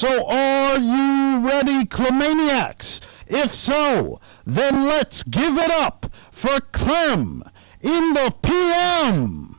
So are you ready, Clemaniacs? If so, then let's give it up for Clem in the PM.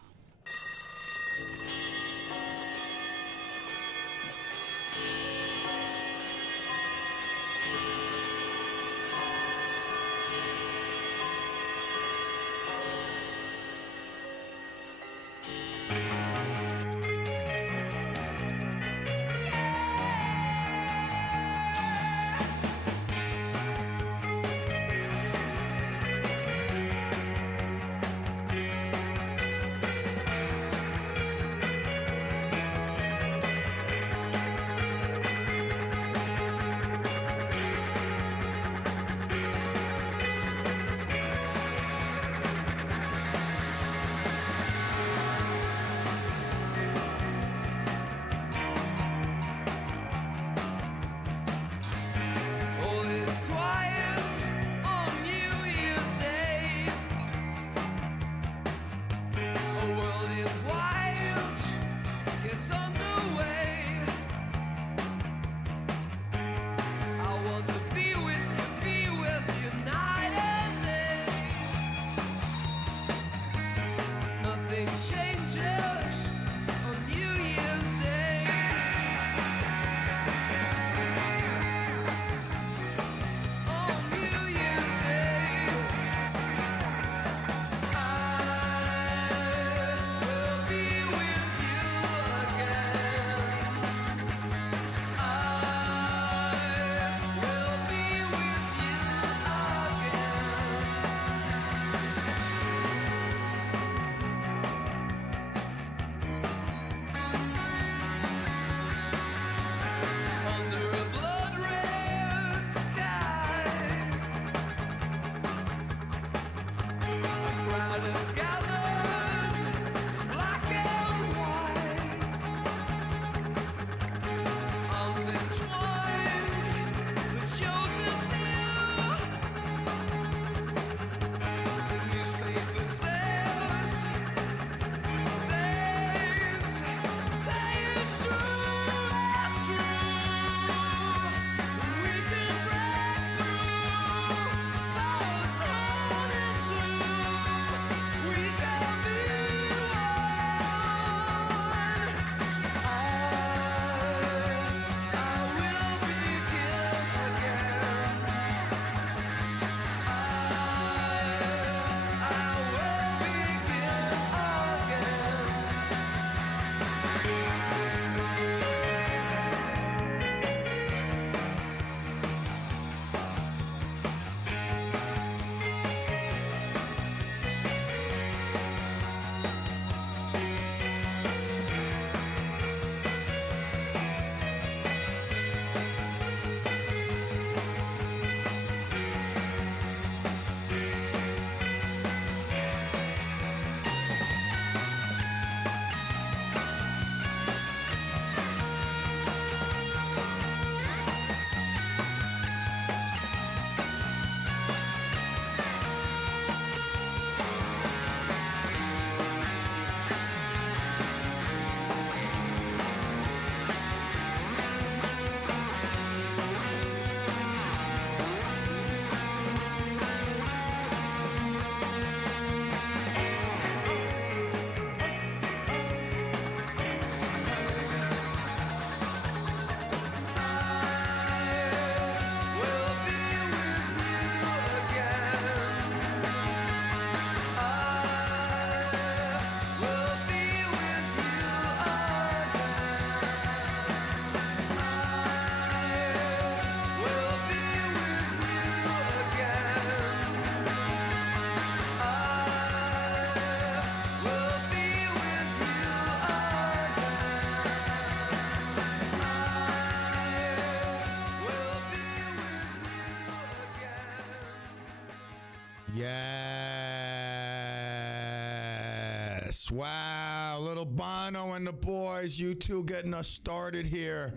Yes. Wow. Little Bono and the boys, you two getting us started here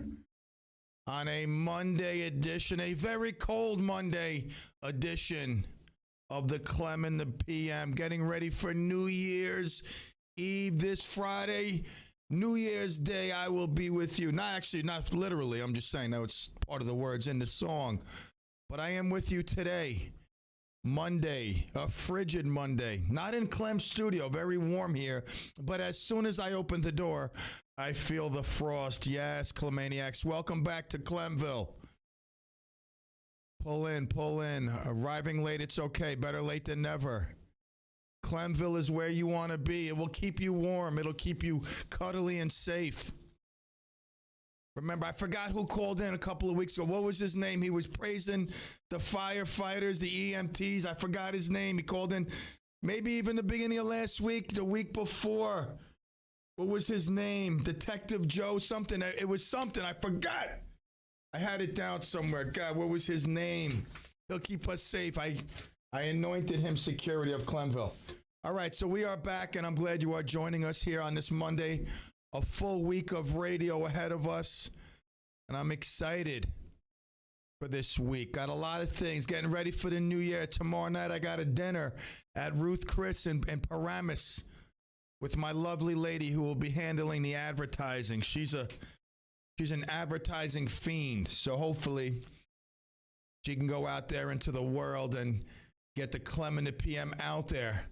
on a Monday edition, a very cold Monday edition of the Clem and the PM, getting ready for New Year's Eve this Friday. New Year's Day, I will be with you. Not literally. I'm just saying, no, it's part of the words in the song. But I am with you today. Monday, a frigid Monday. Not in Clem's studio, very warm here. But as soon as I open the door, I feel the frost. Yes, Clemaniacs, welcome back to Clemville. Pull in. Arriving late, it's okay. Better late than never. Clemville is where you want to be. It will keep you warm. It'll keep you cuddly and safe. Remember, I forgot who called in a couple of weeks ago. What was his name? He was praising the firefighters, the EMTs. I forgot his name. He called in maybe even the beginning of last week, the week before. What was his name? Detective Joe something. It was something. I forgot. I had it down somewhere. God, what was his name? He'll keep us safe. I anointed him security of Clemville. All right, so we are back, and I'm glad you are joining us here on this Monday. A full week of radio ahead of us, and I'm excited for this week. Got a lot of things. Getting ready for the new year. Tomorrow night, I got a dinner at Ruth Chris in Paramus with my lovely lady who will be handling the advertising. She's an advertising fiend, so hopefully she can go out there into the world and get the Clem and the PM out there.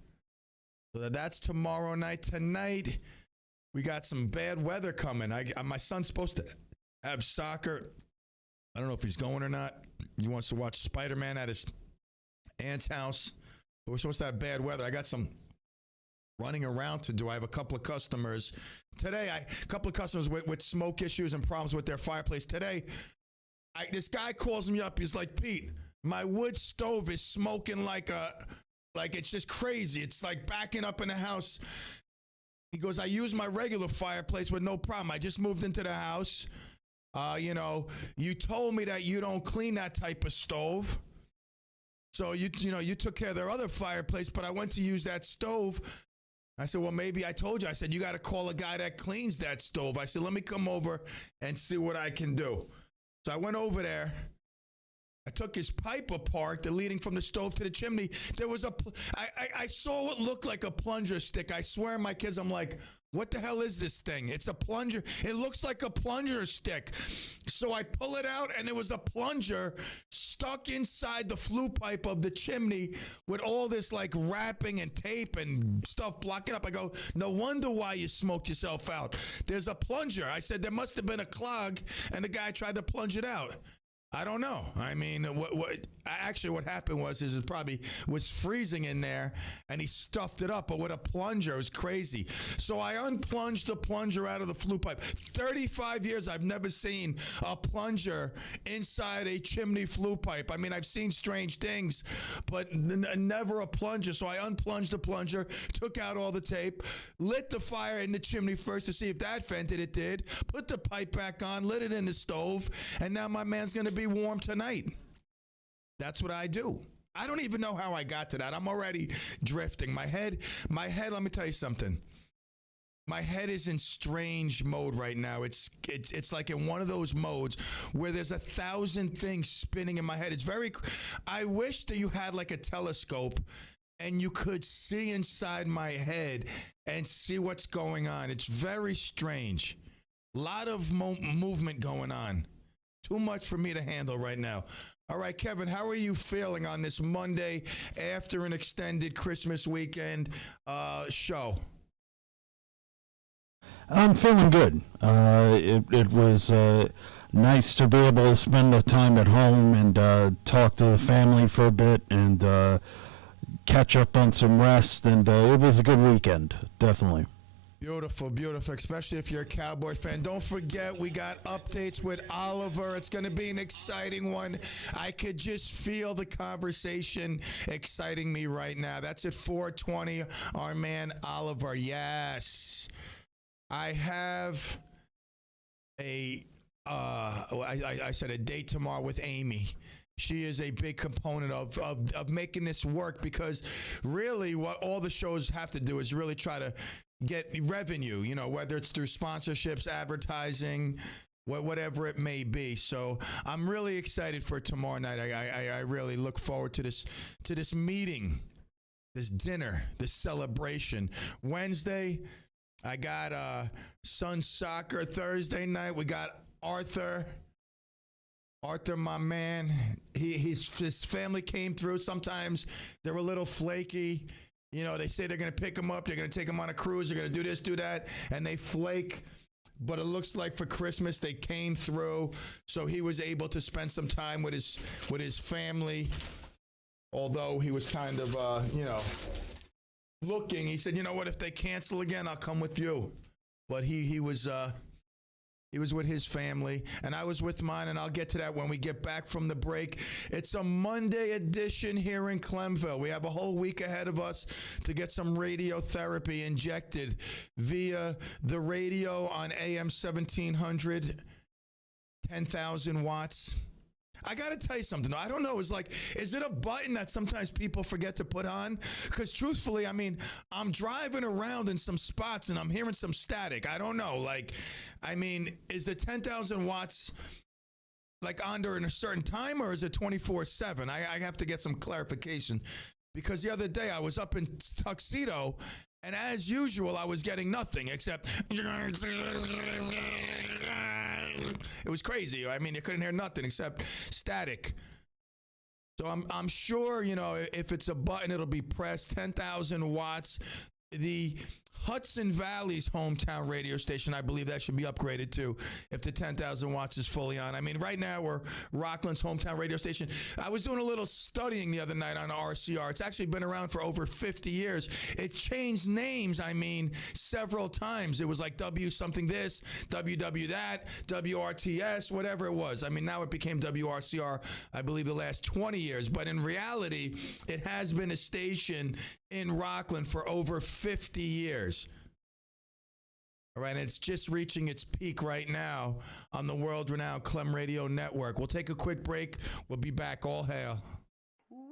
So that's tomorrow night. Tonight, we got some bad weather coming. My son's supposed to have soccer. I don't know if he's going or not. He wants to watch Spider-Man at his aunt's house. But we're supposed to have bad weather. I got some running around to do. I have a couple of customers. Today, a couple of customers with smoke issues and problems with their fireplace. Today, this guy calls me up. He's like, Pete, my wood stove is smoking like it's just crazy. It's like backing up in the house. He goes, I use my regular fireplace with no problem. I just moved into the house. You told me that you don't clean that type of stove. So you took care of their other fireplace, but I went to use that stove. I said, well, maybe I told you. I said, you got to call a guy that cleans that stove. I said, let me come over and see what I can do. So I went over there. I took his pipe apart, leading from the stove to the chimney. There was I saw what looked like a plunger stick. I swear, my kids, I'm like, what the hell is this thing? It's a plunger. It looks like a plunger stick. So I pull it out, and it was a plunger stuck inside the flue pipe of the chimney with all this like wrapping and tape and stuff blocking up. I go, no wonder why you smoked yourself out. There's a plunger. I said, there must have been a clog, and the guy tried to plunge it out. I don't know. I mean, what happened was it probably was freezing in there, and he stuffed it up. But with a plunger, it was crazy. So I unplunged the plunger out of the flue pipe. 35 years, I've never seen a plunger inside a chimney flue pipe. I mean, I've seen strange things, but never a plunger. So I unplunged the plunger, took out all the tape, lit the fire in the chimney first to see if that vented. It did. Put the pipe back on, lit it in the stove, and now my man's going to be warm tonight. That's what I do. I don't even know how I got to that. I'm already drifting. My head, let me tell you something. My head is in strange mode right now. It's like in one of those modes where there's 1,000 things spinning in my head. I wish that you had like a telescope and you could see inside my head and see what's going on. It's very strange. A lot of movement going on. Too much for me to handle right now. All right, Kevin, how are you feeling on this Monday after an extended Christmas weekend show? I'm feeling good. It was nice to be able to spend the time at home and talk to the family for a bit and catch up on some rest. And it was a good weekend, definitely. Beautiful, beautiful, especially if you're a Cowboy fan. Don't forget, we got updates with Oliver. It's going to be an exciting one. I could just feel the conversation exciting me right now. That's at 4:20, our man Oliver. Yes. I have I said a date tomorrow with Amy. She is a big component of making this work, because really what all the shows have to do is really try to get revenue, whether it's through sponsorships, advertising, whatever it may be. So I'm really excited for tomorrow night. I really look forward to this meeting, this dinner, this celebration. Wednesday, I got Sun Soccer Thursday night. We got Arthur. Arthur, my man, his family came through. Sometimes they're a little flaky. You know, they say they're going to pick him up. They're going to take him on a cruise. They're going to do this, do that. And they flake. But it looks like for Christmas, they came through. So he was able to spend some time with his family. Although he was kind of, looking. He said, you know what, if they cancel again, I'll come with you. But he was with his family, and I was with mine, and I'll get to that when we get back from the break. It's a Monday edition here in Clemville. We have a whole week ahead of us to get some radiotherapy injected via the radio on AM 1700, 10,000 watts. I got to tell you something. I don't know. Is it a button that sometimes people forget to put on? Because truthfully, I mean, I'm driving around in some spots and I'm hearing some static. I don't know. Is the 10,000 watts on during a certain time, or is it 24/7? I have to get some clarification, because the other day I was up in Tuxedo, and as usual, I was getting nothing except it was crazy. I mean, you couldn't hear nothing except static. So I'm sure, if it's a button, it'll be pressed. 10,000 watts. The Hudson Valley's hometown radio station, I believe that should be upgraded too, if the 10,000 watts is fully on. I mean, right now we're Rockland's hometown radio station. I was doing a little studying the other night on RCR. It's actually been around for over 50 years. It changed names, several times. It was like W something this, WW that, WRTS, whatever it was. I mean, now it became WRCR, I believe, the last 20 years. But in reality, it has been a station in Rockland for over 50 years. All right, and it's just reaching its peak right now on the world-renowned CLEM Radio Network. We'll take a quick break. We'll be back. All hail. Woo!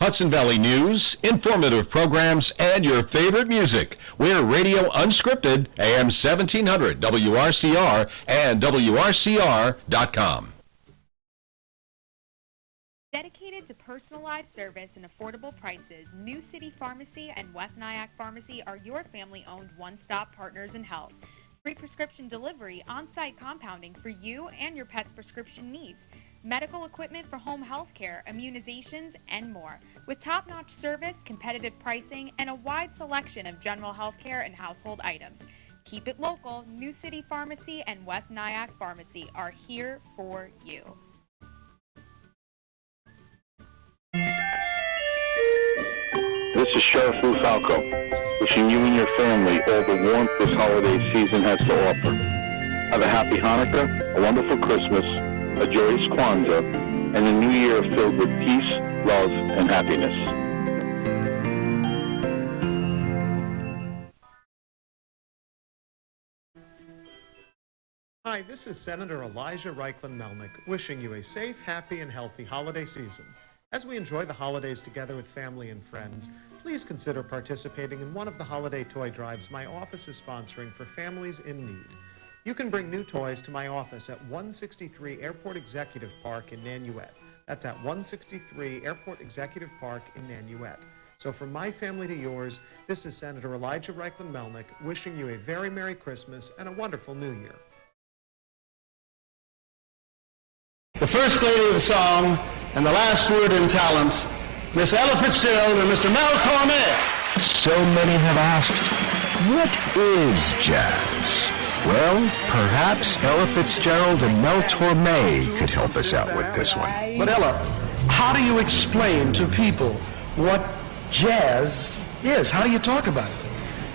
Hudson Valley News, informative programs, and your favorite music. We're Radio Unscripted, AM 1700, WRCR, and WRCR.com. Dedicated to personalized service and affordable prices, New City Pharmacy and West Nyack Pharmacy are your family-owned one-stop partners in health. Free prescription delivery, on-site compounding for you and your pet's prescription needs, medical equipment for home health care, immunizations, and more. With top-notch service, competitive pricing, and a wide selection of general health care and household items. Keep it local. New City Pharmacy and West Nyack Pharmacy are here for you. This is Sheriff Lou Falco, wishing you and your family all the warmth this holiday season has to offer. Have a happy Hanukkah, a wonderful Christmas, a joyous Kwanzaa, and a new year filled with peace, love, and happiness. Hi, this is Senator Elijah Reichlin-Melnick, wishing you a safe, happy, and healthy holiday season. As we enjoy the holidays together with family and friends, please consider participating in one of the holiday toy drives my office is sponsoring for families in need. You can bring new toys to my office at 163 Airport Executive Park in Nanuet. That's at 163 Airport Executive Park in Nanuet. So from my family to yours, this is Senator Elijah Reichlin-Melnick wishing you a very Merry Christmas and a wonderful New Year. The first lady of the song and the last word in talents, Miss Ella Fitzgerald and Mr. Mel Torme. So many have asked, what is jazz? Well, perhaps Ella Fitzgerald and Mel Torme could help us out with this one. But Ella, how do you explain to people what jazz is? How do you talk about it?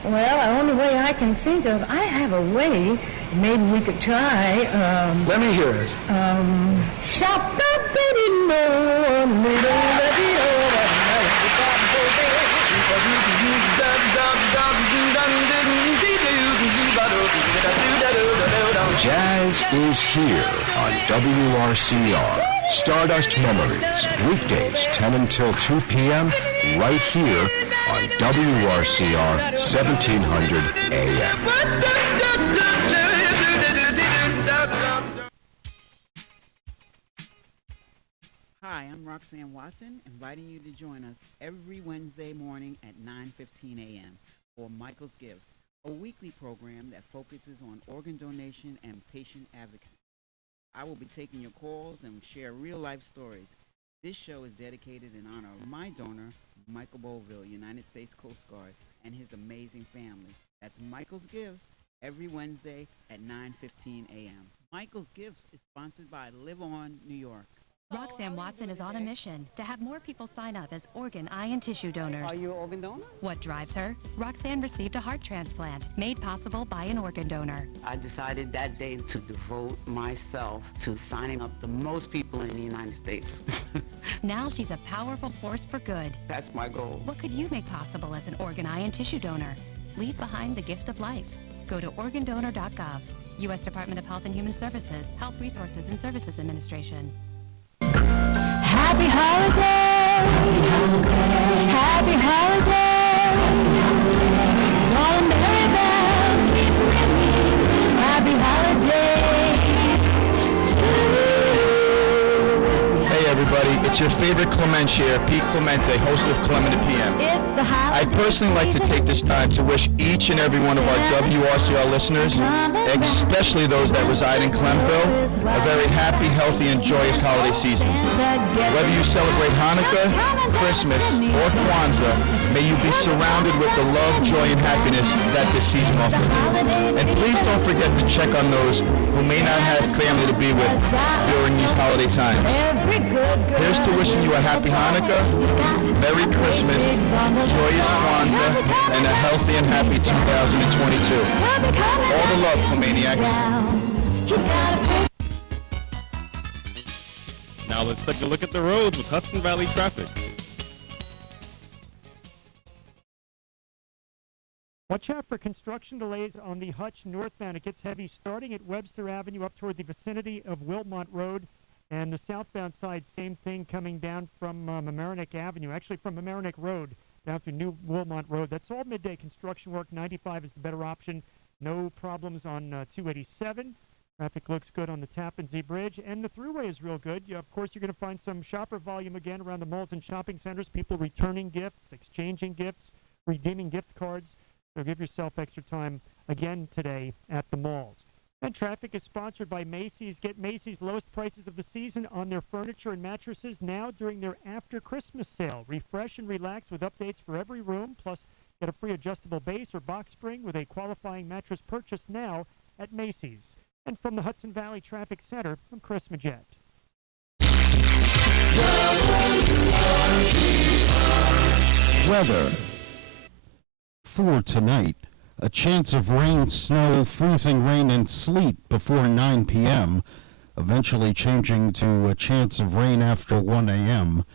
Well, the only way I can think of, I have a way, maybe we could try, Let me hear it. Jazz is here on WRCR. Stardust Memories, weekdays 10 until 2 p.m., right here on WRCR 1700 AM. Hi, I'm Roxanne Watson, inviting you to join us every Wednesday morning at 9:15 a.m. for Michael's Gifts, a weekly program that focuses on organ donation and patient advocacy. I will be taking your calls and share real-life stories. This show is dedicated in honor of my donor, Michael Boville, United States Coast Guard, and his amazing family. That's Michael's Gifts, every Wednesday at 9:15 a.m. Michael's Gifts is sponsored by Live On New York. Roxanne Watson is on a mission to have more people sign up as organ, eye, and tissue donors. Are you an organ donor? What drives her? Roxanne received a heart transplant made possible by an organ donor. I decided that day to devote myself to signing up the most people in the United States. Now she's a powerful force for good. That's my goal. What could you make possible as an organ, eye, and tissue donor? Leave behind the gift of life. Go to organdonor.gov. U.S. Department of Health and Human Services, Health Resources and Services Administration. Happy holiday! Happy holiday! All merry bells keep ringing. Happy holiday! Hey everybody, it's your favorite Clemente here, Pete Clemente, host of CLEM PM. It's the holiday. I'd personally like to take this time to wish each and every one of our WRCR listeners, especially those that reside in Clemville, a very happy, healthy, and joyous holiday season. Whether you celebrate Hanukkah, Christmas, or Kwanzaa, may you be surrounded with the love, joy, and happiness that this season offers. And please don't forget to check on those who may not have family to be with during these holiday times. Here's to wishing you a happy Hanukkah, Merry Christmas, joyous Kwanzaa, and a healthy and happy 2022. All the love, Clemaniacs. Now let's take a look at the roads with Hudson Valley traffic. Watch out for construction delays on the Hutch northbound. It gets heavy starting at Webster Avenue up toward the vicinity of Wilmot Road. And the southbound side, same thing coming down from Mamaroneck Avenue, actually from Mamaroneck Road down through New Wilmot Road. That's all midday construction work. 95 is the better option. No problems on 287. Traffic looks good on the Tappan Zee Bridge, and the thruway is real good. Of course, you're going to find some shopper volume again around the malls and shopping centers, people returning gifts, exchanging gifts, redeeming gift cards. So give yourself extra time again today at the malls. And traffic is sponsored by Macy's. Get Macy's lowest prices of the season on their furniture and mattresses now during their after Christmas sale. Refresh and relax with updates for every room, plus get a free adjustable base or box spring with a qualifying mattress purchase now at Macy's. And from the Hudson Valley Traffic Center, I'm Chris Majette. Weather. For tonight, a chance of rain, snow, freezing rain, and sleet before 9 p.m., eventually changing to a chance of rain after 1 a.m.,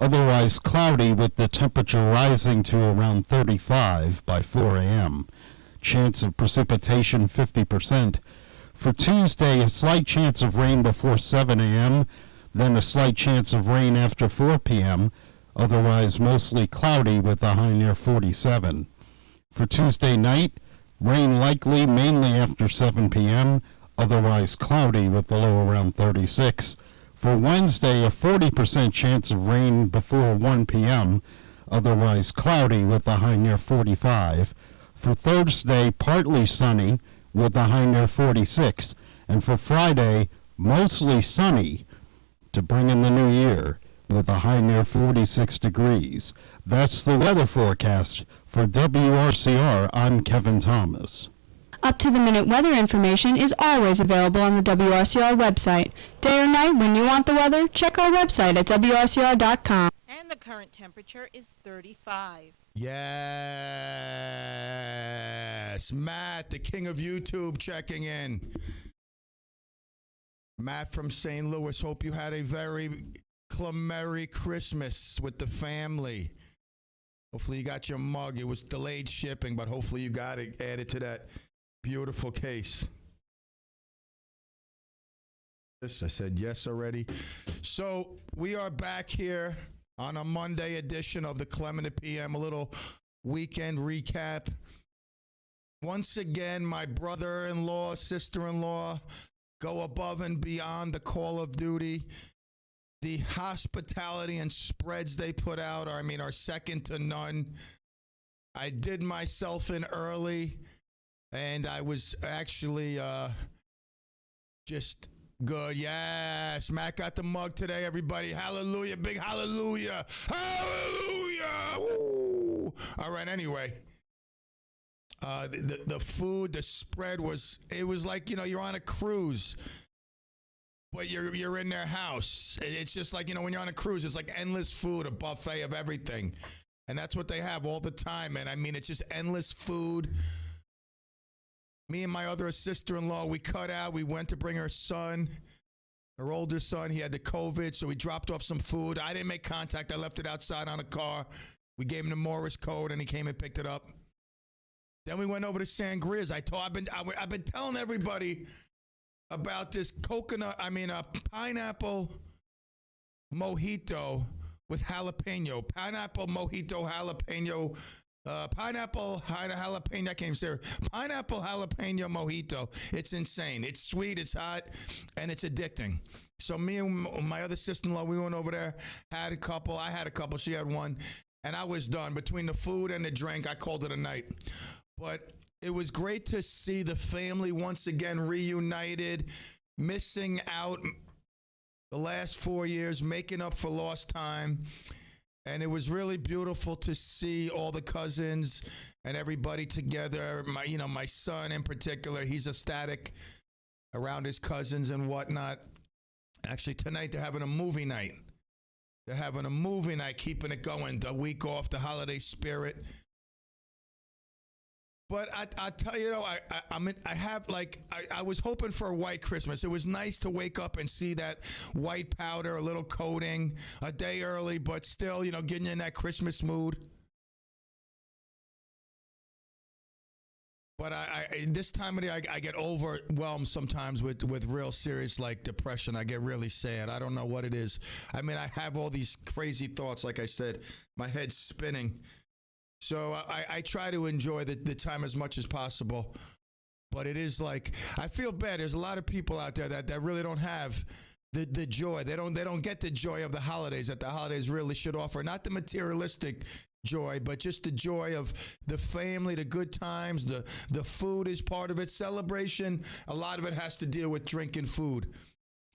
otherwise cloudy with the temperature rising to around 35 by 4 a.m. Chance of precipitation 50%. For Tuesday, a slight chance of rain before 7 a.m., then a slight chance of rain after 4 p.m., otherwise mostly cloudy with a high near 47. For Tuesday night, rain likely mainly after 7 p.m., otherwise cloudy with the low around 36. For Wednesday, a 40% chance of rain before 1 p.m., otherwise cloudy with a high near 45. For Thursday, partly sunny with a high near 46. And for Friday, mostly sunny to bring in the new year with a high near 46 degrees. That's the weather forecast. For WRCR, I'm Kevin Thomas. Up-to-the-minute weather information is always available on the WRCR website. Day or night, when you want the weather, check our website at WRCR.com. And the current temperature is 35. Yes. Matt, the king of YouTube, checking in. Matt from St. Louis. Hope you had a very Merry Christmas with the family. Hopefully you got your mug. It was delayed shipping, but hopefully you got it added to that beautiful case. Yes, I said yes already. So we are back here on a Monday edition of the Clement PM, a little weekend recap. Once again, my brother-in-law, sister-in-law go above and beyond the call of duty. The hospitality and spreads they put out are second to none. I did myself in early, and I was actually just good. Yes, Matt got the mug today, everybody. Hallelujah, big hallelujah. Hallelujah. Woo. All right, anyway. The food, the spread was like, you're on a cruise, but you're in their house. It's just like, when you're on a cruise, it's like endless food, a buffet of everything. And that's what they have all the time. And it's just endless food. Me and my other sister-in-law, we cut out. We went to bring her son, her older son. He had the COVID, so we dropped off some food. I didn't make contact. I left it outside on a car. We gave him the Morris code, and he came and picked it up. Then we went over to Sangria's. I've been telling everybody about this pineapple mojito with jalapeno. Pineapple mojito jalapeno. Pineapple jalapeno. I can't even say it. Pineapple jalapeno mojito. It's insane. It's sweet. It's hot, and it's addicting. So me and my other sister-in-law, we went over there. Had a couple. I had a couple. She had one, and I was done. Between the food and the drink, I called it a night. But it was great to see the family once again reunited, missing out the last 4 years, making up for lost time. And it was really beautiful to see all the cousins and everybody together. My son in particular, he's ecstatic around his cousins and whatnot. Actually, tonight they're having a movie night. Keeping it going, the week off, the holiday spirit. But I tell you, I was hoping for a white Christmas. It was nice to wake up and see that white powder, a little coating, a day early, but still, getting in that Christmas mood. But this time of the year, I get overwhelmed sometimes with real serious, depression. I get really sad. I don't know what it is. I have all these crazy thoughts. Like I said, my head's spinning. So I try to enjoy the time as much as possible. But it is I feel bad. There's a lot of people out there that really don't have the joy. They don't get the joy of the holidays that the holidays really should offer. Not the materialistic joy, but just the joy of the family, the good times, the food is part of it. Celebration, a lot of it has to deal with drink and food.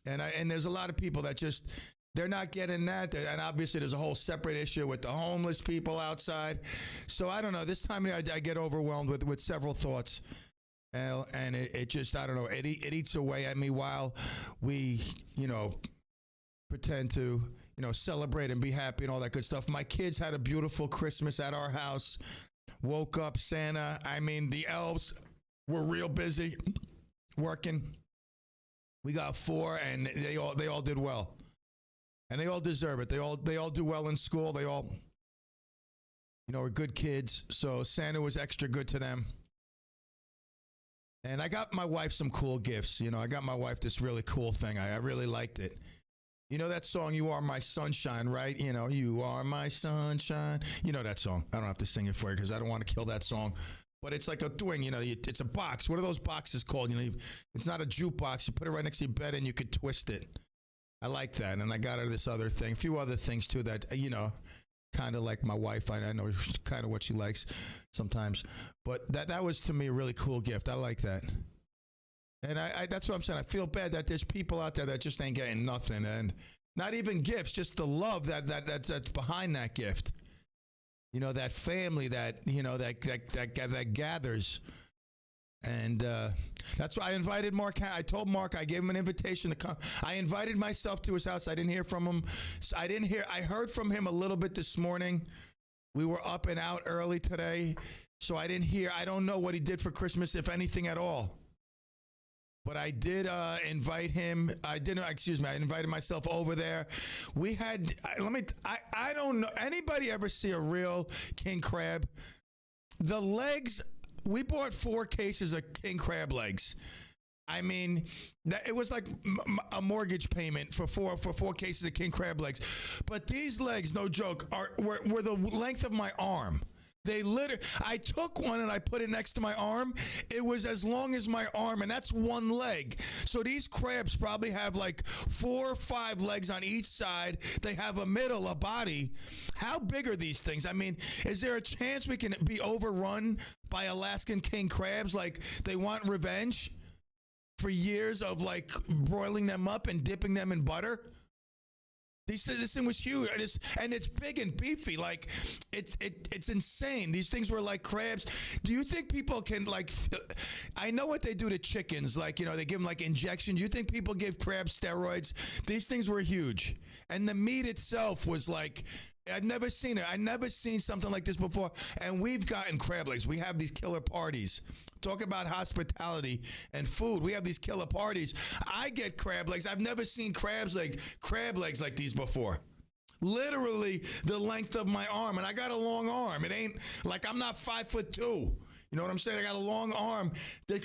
And there's a lot of people that just... they're not getting that. And obviously, there's a whole separate issue with the homeless people outside. So I don't know. This time I get overwhelmed with several thoughts. And it just, I don't know, it eats away at me while we, pretend to, celebrate and be happy and all that good stuff. My kids had a beautiful Christmas at our house. Woke up, Santa. The elves were real busy working. We got 4, and they all did well. And they all deserve it. They all do well in school. They all, are good kids. So Santa was extra good to them. And I got my wife some cool gifts. I got my wife this really cool thing. I really liked it. That song, You Are My Sunshine, right? You are my sunshine. That song. I don't have to sing it for you because I don't want to kill that song. But it's like a thing, it's a box. What are those boxes called? It's not a jukebox. You put it right next to your bed and you could twist it. I like that, and I got her this other thing, a few other things too that, kind of like my wife. I know kind of what she likes sometimes, but that was to me a really cool gift. I like that, and I that's what I'm saying. I feel bad that there's people out there that just ain't getting nothing, and not even gifts, just the love that's behind that gift. That family that that gathers. And that's why I invited Mark. I told Mark, I gave him an invitation to come. I invited myself to his house. I didn't hear from him. I heard from him a little bit this morning. We were up and out early today. So I didn't hear. I don't know what he did for Christmas, if anything at all. But I did invite him. I invited myself over there. We had, I don't know. Anybody ever see a real king crab? The legs... We bought 4 cases of king crab legs. It was like a mortgage payment for four cases of king crab legs. But these legs, no joke, were the length of my arm. I took one and I put it next to my arm. It was as long as my arm, and that's one leg. So these crabs probably have like 4 or 5 legs on each side. They have a middle, a body. How big are these things? I mean, is there a chance we can be overrun by Alaskan king crabs? Like they want revenge for years of like broiling them up and dipping them in butter? This thing was huge, and it's big and beefy. Like it's insane. These things were like crabs. Do you think people can like? I know what they do to chickens. Like they give them like injections. You think people give crabs steroids? These things were huge, and the meat itself was like. I've never seen it. I've never seen something like this before. And we've gotten crab legs. We have these killer parties. Talk about hospitality and food. We have these killer parties. I get crab legs. I've never seen crab legs like these before. Literally the length of my arm. And I got a long arm. It ain't like I'm not 5'2". You know what I'm saying? I got a long arm.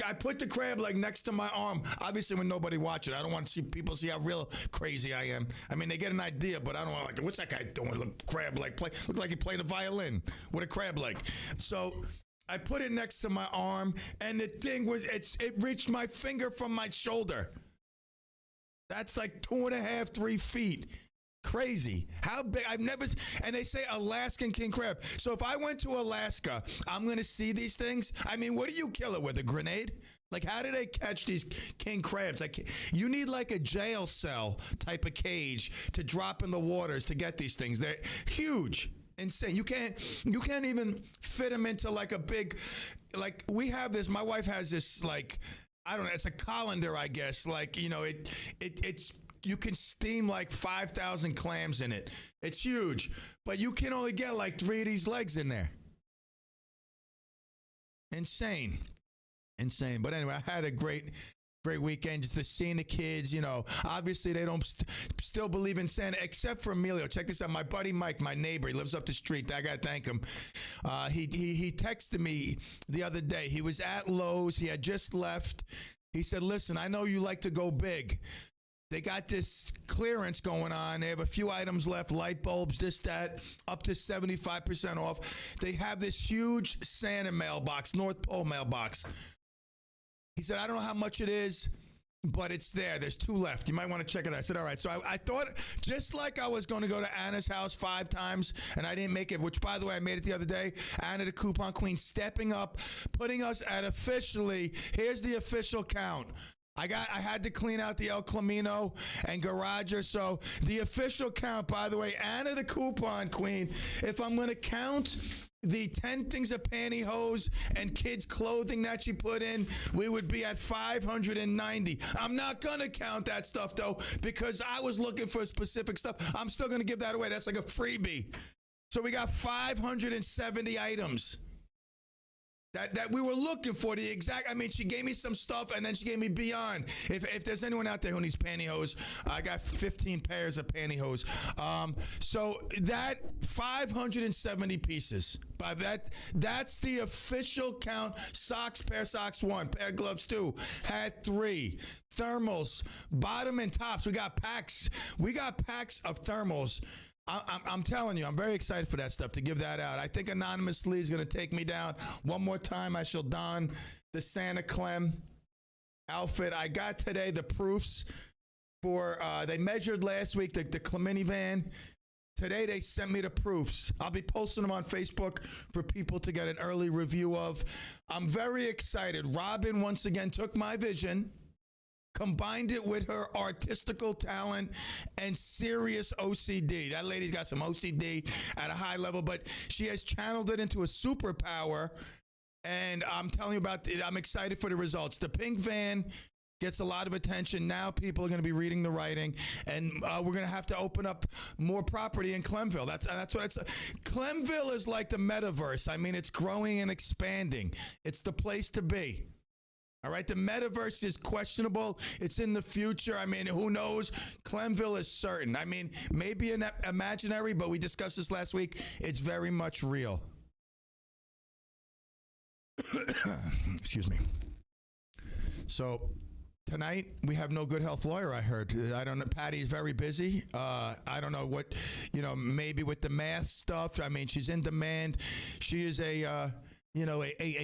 I put the crab leg next to my arm. Obviously, when nobody watching, I don't want to see people see how real crazy I am. I mean, they get an idea, but I don't want what's that guy doing with a crab leg? Look like he playing a violin with a crab leg. So I put it next to my arm, and the thing it reached my finger from my shoulder. That's like 2.5, 3 feet. Crazy. How big? And they say Alaskan king crab. So if I went to Alaska, I'm going to see these things. I mean, what do you kill it with? A grenade? Like, how do they catch these king crabs? Like, you need like a jail cell type of cage to drop in the waters to get these things. They're huge. Insane. You can't even fit them into like a big, like we have this, my wife has this like, I don't know, it's a colander, I guess. Like, it's, you can steam like 5,000 clams in it. It's huge, but you can only get like 3 of these legs in there. Insane. But anyway, I had a great weekend. Just seeing the kids, obviously they don't still believe in Santa, except for Emilio. Check this out. My buddy Mike, my neighbor, he lives up the street. I got to thank him. He texted me the other day. He was at Lowe's. He had just left. He said, listen, I know you like to go big. They got this clearance going on. They have a few items left, light bulbs, this, that, up to 75% off. They have this huge Santa mailbox, North Pole mailbox. He said, I don't know how much it is, but it's there. There's 2 left. You might want to check it out. I said, all right. So I thought, just like I was going to go to Anna's house 5 times, and I didn't make it, which, by the way, I made it the other day. Anna, the coupon queen, stepping up, putting us at officially, here's the official count. I had to clean out the El Camino and Garager. So the official count, by the way, Anna the coupon queen, if I'm going to count the 10 things of pantyhose and kids' clothing that she put in, we would be at 590. I'm not going to count that stuff, though, because I was looking for specific stuff. I'm still going to give that away. That's like a freebie. So we got 570 items. That we were looking for the exact. I mean, she gave me some stuff, and then she gave me beyond. If there's anyone out there who needs pantyhose, I got 15 pairs of pantyhose. So that 570 pieces. By that's the official count. Pair of socks 1, pair of gloves 2, hat 3, thermals, bottom and tops. We got packs. We got packs of thermals. I'm telling you, I'm very excited for that stuff, to give that out. I think Anonymous Lee is going to take me down. One more time, I shall don the Santa CLEM outfit. I got today the proofs for, they measured last week the CLEM minivan. Today, they sent me the proofs. I'll be posting them on Facebook for people to get an early review of. I'm very excited. Robin, once again, took my vision, combined it with her artistical talent and serious OCD. That lady's got some OCD at a high level, but she has channeled it into a superpower. And I'm telling you about it. I'm excited for the results. The pink van gets a lot of attention. Now people are going to be reading the writing, and we're going to have to open up more property in Clemville. That's what it's. Clemville is like the metaverse. I mean, it's growing and expanding. It's the place to be. All right, the metaverse is questionable. It's in the future. I mean, who knows? Clemville is certain. I mean, maybe imaginary, but we discussed this last week. It's very much real. Excuse me. So tonight we have no good health lawyer, I heard. I don't know. Patty is very busy. I don't know what, maybe with the math stuff. I mean, she's in demand. She is a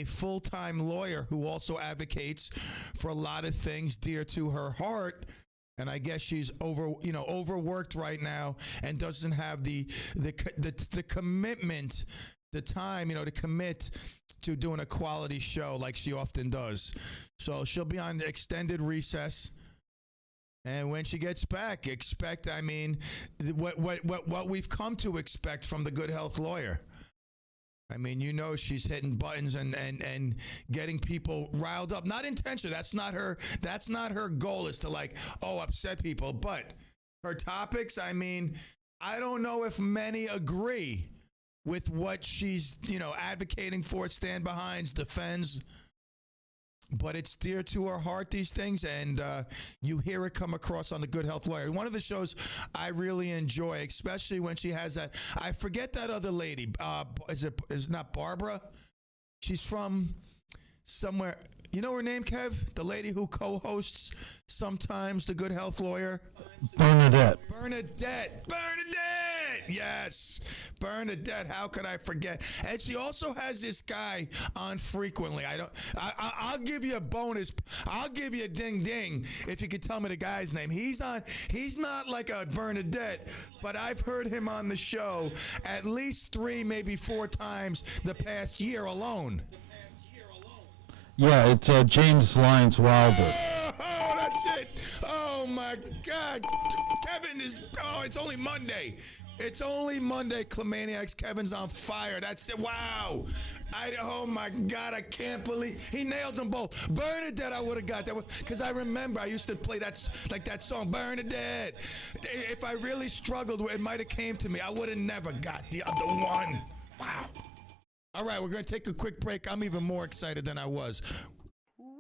full-time lawyer who also advocates for a lot of things dear to her heart. And I guess she's overworked right now and doesn't have the commitment, the time, to commit to doing a quality show like she often does. So she'll be on extended recess. And when she gets back, expect, what we've come to expect from the Good Health Lawyer. She's hitting buttons and getting people riled up. Not intentionally. That's not her goal, is to upset people. But her topics, I don't know if many agree with what she's, advocating for, stand behind, defends. But it's dear to her heart, these things, and you hear it come across on the Good Health Lawyer. One of the shows I really enjoy, especially when she has that, I forget that other lady, is it not Barbara? She's from somewhere. You know her name, Kev? The lady who co-hosts sometimes the Good Health Lawyer? Bernadette. Yes, Bernadette. How could I forget? And she also has this guy on frequently. I'll give you a bonus. I'll give you a ding ding if you could tell me the guy's name. He's not like a Bernadette, but I've heard him on the show at least 3, maybe 4 times the past year alone. Yeah, it's James Lyons Wilder. Oh, that's it. Oh, my God. Kevin it's only Monday. It's only Monday, Clemaniacs. Kevin's on fire. That's it. Wow. Oh, my God. I can't believe he nailed them both. Bernadette, I would have got that because I remember I used to play that song, Bernadette. If I really struggled, it might have came to me. I would have never got the other one. Wow. All right, we're going to take a quick break. I'm even more excited than I was. Woo!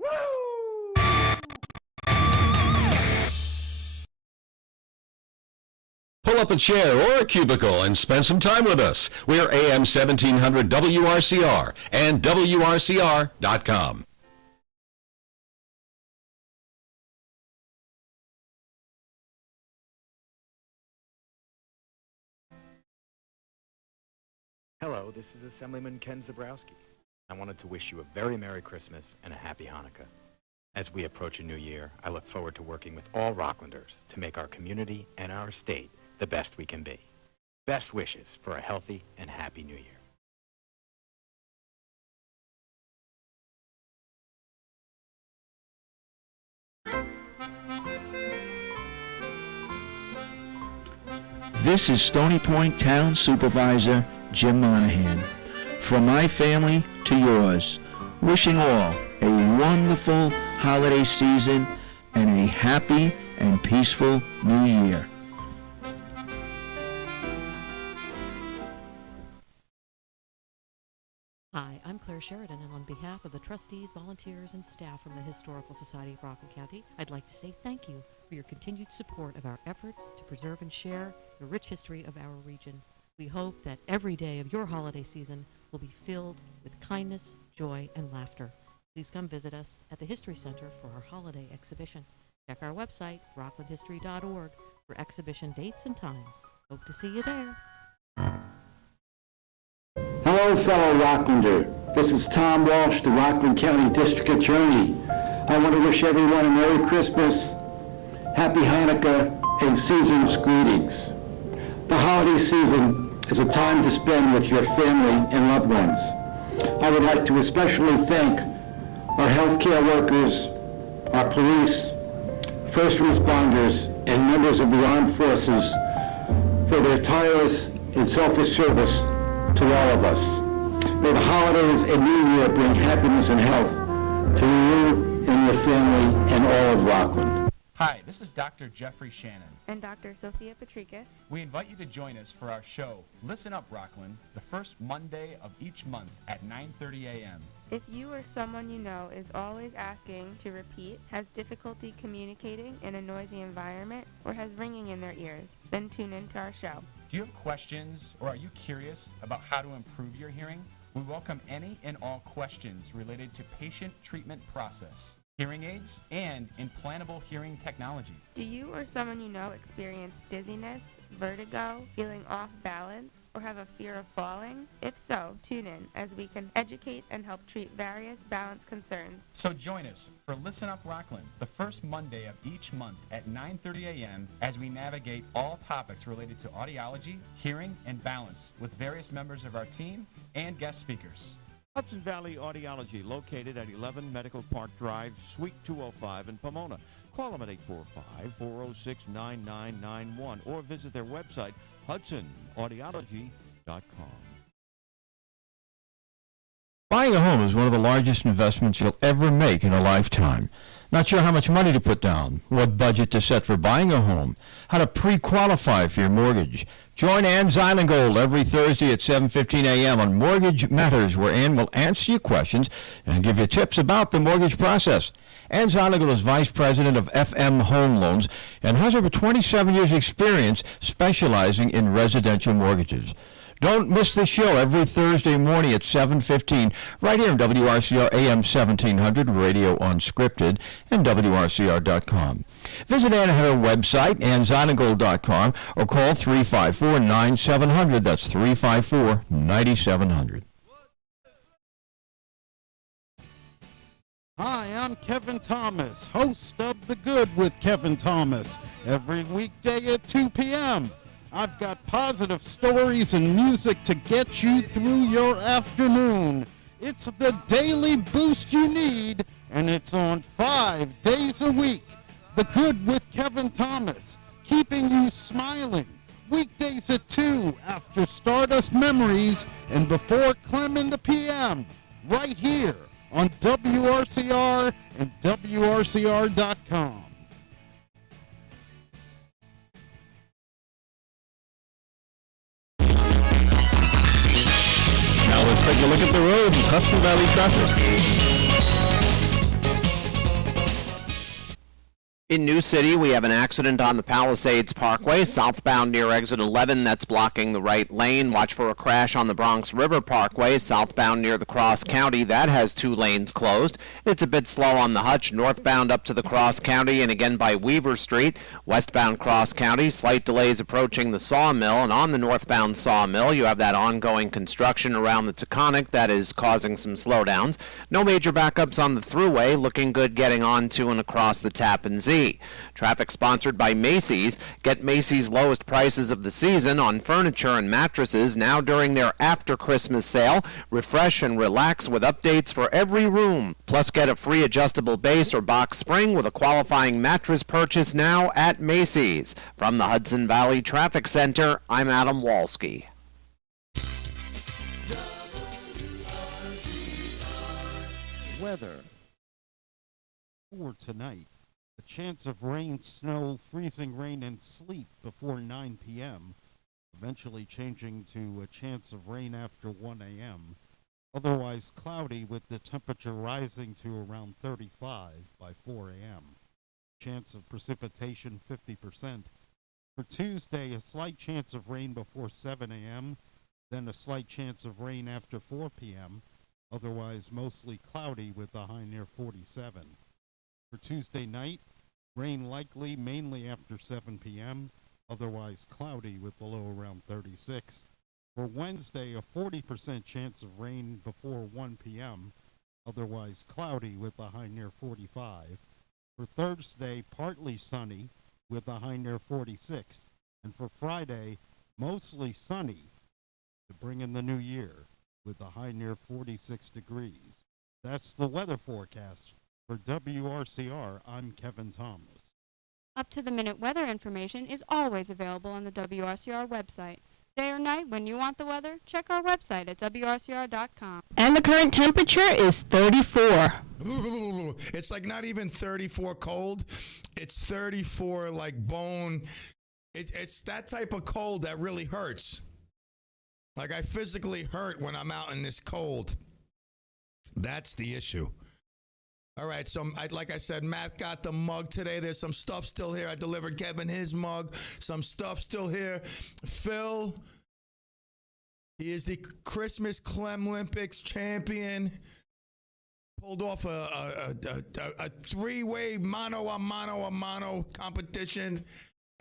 Pull up a chair or a cubicle and spend some time with us. We're AM 1700 WRCR and WRCR.com. Hello, this is Assemblyman Ken Zabrowski. I wanted to wish you a very Merry Christmas and a Happy Hanukkah. As we approach a new year, I look forward to working with all Rocklanders to make our community and our state the best we can be. Best wishes for a healthy and happy new year. This is Stony Point Town Supervisor Jim Monahan. From my family to yours, wishing all a wonderful holiday season and a happy and peaceful new year. Hi, I'm Claire Sheridan, and on behalf of the trustees, volunteers, and staff from the Historical Society of Rockland County, I'd like to say thank you for your continued support of our efforts to preserve and share the rich history of our region. We hope that every day of your holiday season will be filled with kindness, joy, and laughter. Please come visit us at the History Center for our holiday exhibition. Check our website, rocklandhistory.org, for exhibition dates and times. Hope to see you there. Hello, fellow Rocklander. This is Tom Walsh, the Rockland County District Attorney. I want to wish everyone a Merry Christmas, Happy Hanukkah, and season's greetings. The holiday season is a time to spend with your family and loved ones. I would like to especially thank our healthcare workers, our police, first responders, and members of the armed forces for their tireless and selfless service to all of us. May the holidays and New Year bring happiness and health to you and your family and all of Rockland. Hi, this is Dr. Jeffrey Shannon. And Dr. Sophia Patricus. We invite you to join us for our show, Listen Up Rockland, the first Monday of each month at 9:30 a.m. If you or someone you know is always asking to repeat, has difficulty communicating in a noisy environment, or has ringing in their ears, then tune into our show. Do you have questions, or are you curious about how to improve your hearing? We welcome any and all questions related to patient treatment process, hearing aids, and implantable hearing technology. Do you or someone you know experience dizziness, vertigo, feeling off balance, or have a fear of falling? If so, tune in as we can educate and help treat various balance concerns. So join us for Listen Up Rockland, the first Monday of each month at 9:30 a.m. as we navigate all topics related to audiology, hearing, and balance with various members of our team and guest speakers. Hudson Valley Audiology, located at 11 Medical Park Drive, Suite 205 in Pomona. Call them at 845-406-9991 or visit their website, hudsonaudiology.com. Buying a home is one of the largest investments you'll ever make in a lifetime. Not sure how much money to put down, what budget to set for buying a home, how to pre-qualify for your mortgage. Join Ann Zeilengold every Thursday at 7:15 a.m. on Mortgage Matters, where Ann will answer your questions and give you tips about the mortgage process. Ann Zeilengold is Vice President of FM Home Loans and has over 27 years' experience specializing in residential mortgages. Don't miss the show every Thursday morning at 7:15 right here on WRCR AM 1700, Radio Unscripted, and WRCR.com. Visit Ann at her website, AnnZeilengold.com, or call 354-9700. That's 354-9700. Hi, I'm Kevin Thomas, host of The Good with Kevin Thomas, every weekday at 2 p.m. I've got positive stories and music to get you through your afternoon. It's the daily boost you need, and it's on 5 days a week. The Good with Kevin Thomas, keeping you smiling. Weekdays at 2 after Stardust Memories and before CLEM in the PM, right here on WRCR and WRCR.com. Now let's take a look at the road and Hudson Valley traffic. In New City, we have an accident on the Palisades Parkway, southbound near exit 11. That's blocking the right lane. Watch for a crash on the Bronx River Parkway, southbound near the Cross County. That has 2 lanes closed. It's a bit slow on the Hutch, northbound up to the Cross County, and again by Weaver Street. Westbound Cross County, slight delays approaching the Sawmill. And on the northbound Sawmill, you have that ongoing construction around the Taconic that is causing some slowdowns. No major backups on the Thruway. Looking good getting on to and across the Tappan Zee. Traffic sponsored by Macy's. Get Macy's lowest prices of the season on furniture and mattresses now during their after Christmas sale. Refresh and relax with updates for every room. Plus get a free adjustable base or box spring with a qualifying mattress purchase now at Macy's. From the Hudson Valley Traffic Center, I'm Adam Walski. Weather for tonight. A chance of rain, snow, freezing rain, and sleet before 9 p.m., eventually changing to a chance of rain after 1 a.m., otherwise cloudy with the temperature rising to around 35 by 4 a.m. Chance of precipitation 50%. For Tuesday, a slight chance of rain before 7 a.m., then a slight chance of rain after 4 p.m., otherwise mostly cloudy with a high near 47. For Tuesday night, rain likely mainly after 7 p.m., otherwise cloudy with the low around 36. For Wednesday, a 40% chance of rain before 1 p.m., otherwise cloudy with a high near 45. For Thursday, partly sunny with a high near 46. And for Friday, mostly sunny to bring in the new year with a high near 46 degrees. That's the weather forecast. For WRCR, I'm Kevin Thomas. Up-to-the-minute weather information is always available on the WRCR website. Day or night, when you want the weather, check our website at WRCR.com. And the current temperature is 34. Ooh, it's like not even 34 cold. It's 34 like bone. It's that type of cold that really hurts. Like I physically hurt when I'm out in this cold. That's the issue. All right, so like I said, Matt got the mug today. There's some stuff still here. I delivered Kevin his mug. Some stuff still here. Phil, he is the Christmas CLEM Olympics champion. Pulled off a three-way mano a mano competition.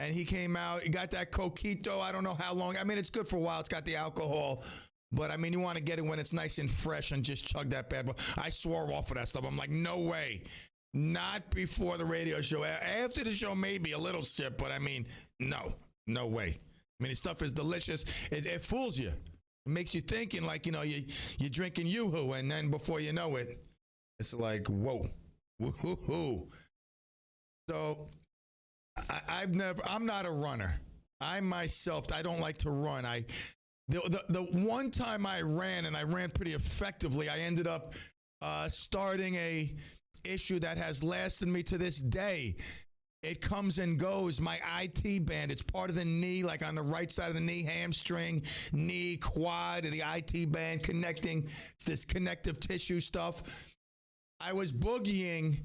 And he came out, he got that coquito, I don't know how long. I mean, it's good for a while. It's got the alcohol. But, I mean, you want to get it when it's nice and fresh and just chug that bad boy. I swore off of that stuff. I'm like, no way. Not before the radio show. After the show, maybe a little sip. But, I mean, no way. I mean, the stuff is delicious. It fools you. It makes you thinking like, you know, you're drinking Yoo-hoo. And then before you know it, it's like, whoa. Woo-hoo-hoo. So, I'm not a runner. I myself, I don't like to run. The one time I ran, and I ran pretty effectively, I ended up starting a issue that has lasted me to this day. It comes and goes. My IT band, it's part of the knee, like on the right side of the knee, hamstring, knee, quad, the IT band connecting. It's this connective tissue stuff. I was boogieing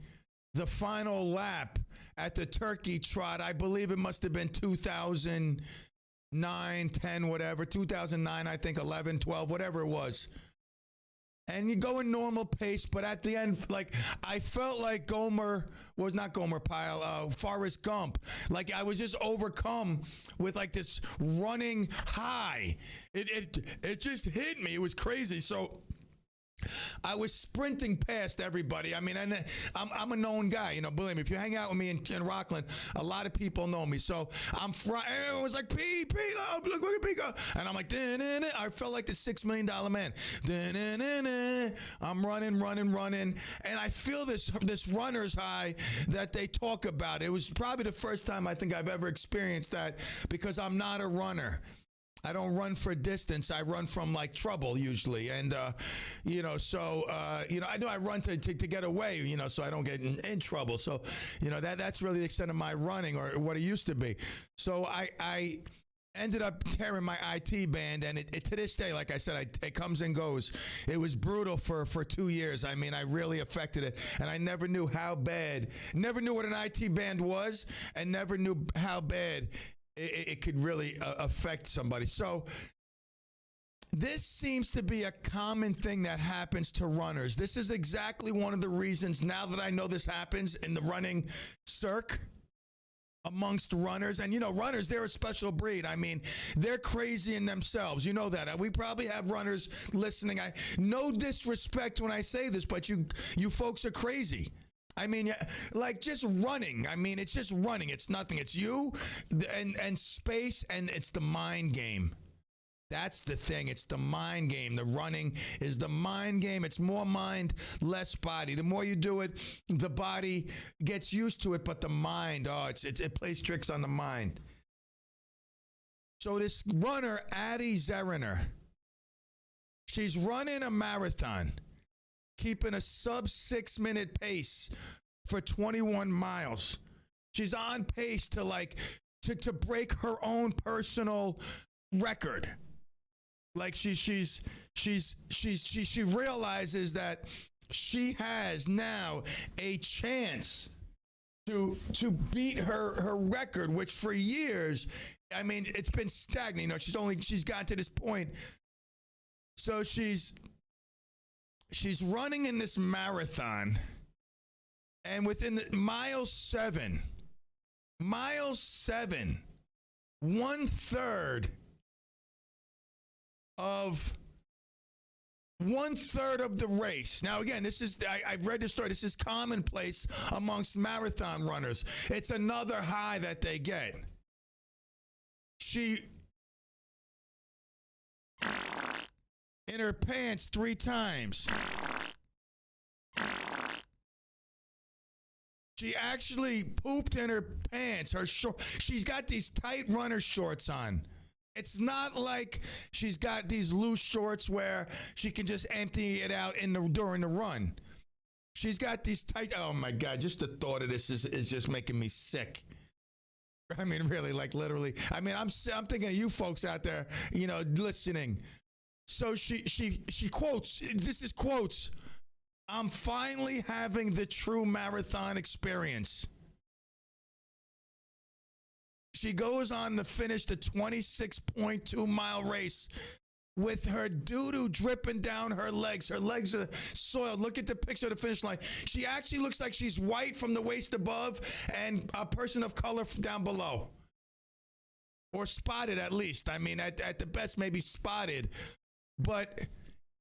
the final lap at the Turkey Trot. I believe it must have been 2009, 10, whatever. 2009, I think, 11, 12, whatever it was. And you go in normal pace, but at the end, like, I felt like Forrest Gump. Like, I was just overcome with, like, this running high. It just hit me. It was crazy. So I was sprinting past everybody. I mean, I'm a known guy, you know, believe me. If you hang out with me in Rockland, a lot of people know me. So everyone was like, P, look at P, go. And I'm like, da-na-na. I felt like the $6 Million Man. Da-na-na-na. I'm running. And I feel this runner's high that they talk about. It was probably the first time I think I've ever experienced that, because I'm not a runner. I don't run for distance. I run from like trouble usually. And, I know I run to get away, you know, so I don't get in trouble. So, you know, that's really the extent of my running, or what it used to be. So I ended up tearing my IT band, and it to this day, like I said, it comes and goes. It was brutal for 2 years. I mean, I really affected it, and I never knew how bad, never knew what an IT band was, and never knew how bad it could really affect somebody. So this seems to be a common thing that happens to runners. This is exactly one of the reasons, now that I know this happens in the running circ amongst runners. And, you know, runners, they're a special breed. I mean, they're crazy in themselves. You know that. We probably have runners listening. No disrespect when I say this, but you folks are crazy. I mean, like, just running. I mean, it's just running. It's nothing. It's you and space, and it's the mind game. That's the thing. It's the mind game. The running is the mind game. It's more mind, less body. The more you do it, the body gets used to it, but the mind, it plays tricks on the mind. So this runner, Addie Zeriner, she's running a marathon, keeping a sub 6 minute pace for 21 miles. She's on pace to to break her own personal record. Like she realizes that she has now a chance to beat her record, which for years, I mean, it's been stagnant. You know, she's gotten to this point. So she's running in this marathon, and within mile 7, 1/3 of the race. Now, again, this is, I've read this story. This is commonplace amongst marathon runners. It's another high that they get. She, in her pants 3 times. She actually pooped in her pants. She's got these tight runner shorts on. It's not like she's got these loose shorts where she can just empty it out during the run. She's got these tight, oh my God, just the thought of this is just making me sick. I mean, really, like literally. I mean, I'm thinking of you folks out there, you know, listening. So she quotes, this is quotes, "I'm finally having the true marathon experience." She goes on to finish the 26.2 mile race with her doo-doo dripping down her legs. Her legs are soiled. Look at the picture of the finish line. She actually looks like she's white from the waist above and a person of color down below. or spotted at least. I mean, at the best, maybe spotted. But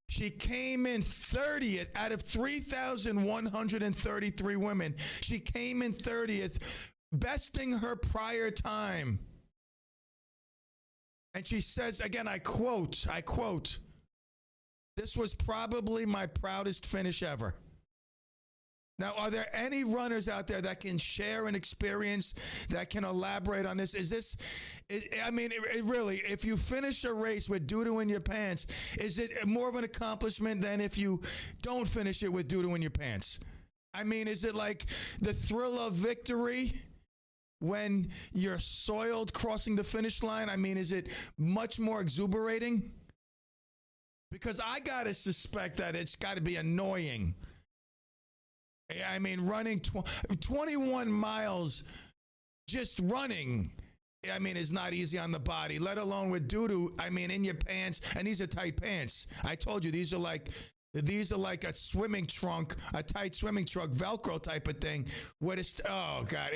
she came in 30th out of 3,133 women. She came in 30th, besting her prior time. And she says, again, I quote, "This was probably my proudest finish ever." Now, are there any runners out there that can share an experience, that can elaborate on this? Really, if you finish a race with doo-doo in your pants, is it more of an accomplishment than if you don't finish it with doo-doo in your pants? I mean, is it like the thrill of victory when you're soiled crossing the finish line? I mean, is it much more exuberating? Because I got to suspect that it's got to be annoying. I mean, running 21 miles, just running, I mean, is not easy on the body, let alone with doo-doo, I mean, in your pants. And these are tight pants. I told you, these are like a swimming trunk, a tight swimming trunk, Velcro type of thing. Oh, God,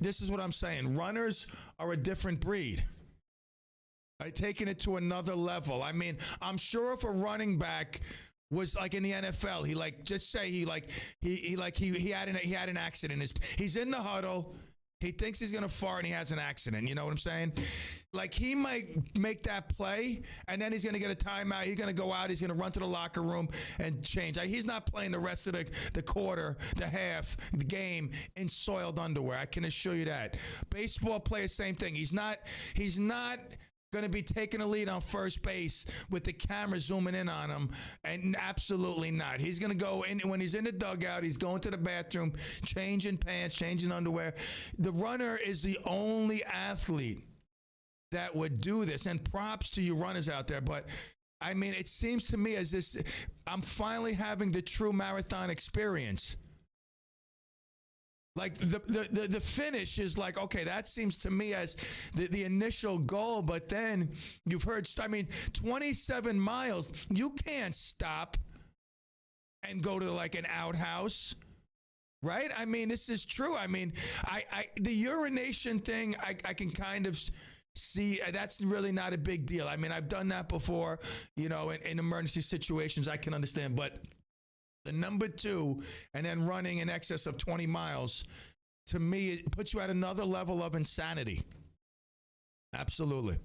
this is what I'm saying. Runners are a different breed. Taking it to another level. I mean, I'm sure if a running back was like in the NFL, he had an accident. He's in the huddle. He thinks he's going to fart and he has an accident. You know what I'm saying? Like, he might make that play and then he's going to get a timeout. He's going to go out. He's going to run to the locker room and change. He's not playing the rest of the quarter, the half, the game in soiled underwear. I can assure you that. Baseball player, same thing. He's not going to be taking a lead on first base with the camera zooming in on him, and absolutely not. He's going to go in when he's in the dugout. He's going to the bathroom, changing pants, changing underwear. The runner is the only athlete that would do this, and props to you runners out there. But I mean, it seems to me as this, I'm finally having the true marathon experience. Like the finish is like, okay, that seems to me as the initial goal, but then you've heard, 27 miles, you can't stop and go to like an outhouse, right? I mean, this is true. I mean, the urination thing, I can kind of see, that's really not a big deal. I mean, I've done that before, in emergency situations, I can understand, but the number 2, and then running in excess of 20 miles, to me, it puts you at another level of insanity. Absolutely.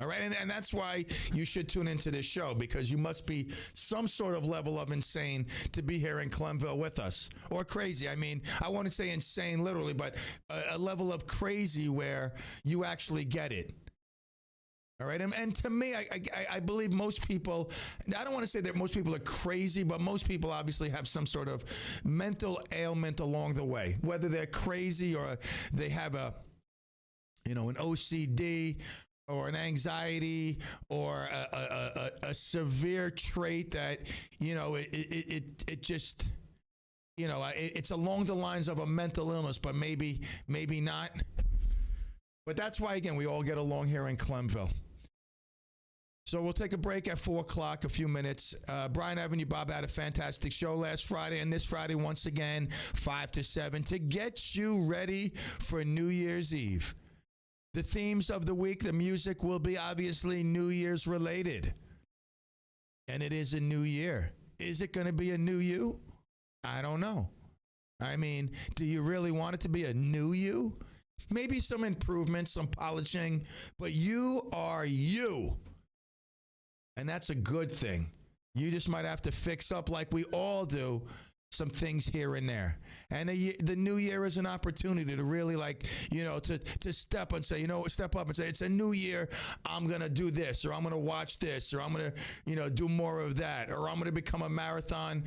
All right, and that's why you should tune into this show, because you must be some sort of level of insane to be here in Clemville with us. Or crazy. I mean, I want to say insane literally, but a level of crazy where you actually get it. All right. And to me, I believe most people, I don't want to say that most people are crazy, but most people obviously have some sort of mental ailment along the way, whether they're crazy or they have an OCD or an anxiety or a severe trait that, it just, it's along the lines of a mental illness, but maybe not. But that's why, again, we all get along here in Clemville. So we'll take a break at 4 o'clock, a few minutes. Brian Avenue Bob had a fantastic show last Friday, and this Friday, once again, 5 to 7, to get you ready for New Year's Eve. The themes of the week, the music will be obviously New Year's related. And it is a new year. Is it going to be a new you? I don't know. I mean, do you really want it to be a new you? Maybe some improvements, some polishing, but you are you. And that's a good thing. You just might have to fix up, like we all do, some things here and there. And the new year is an opportunity to really to step up and say, it's a new year. I'm going to do this, or I'm going to watch this, or I'm going to, do more of that, or I'm going to become a marathon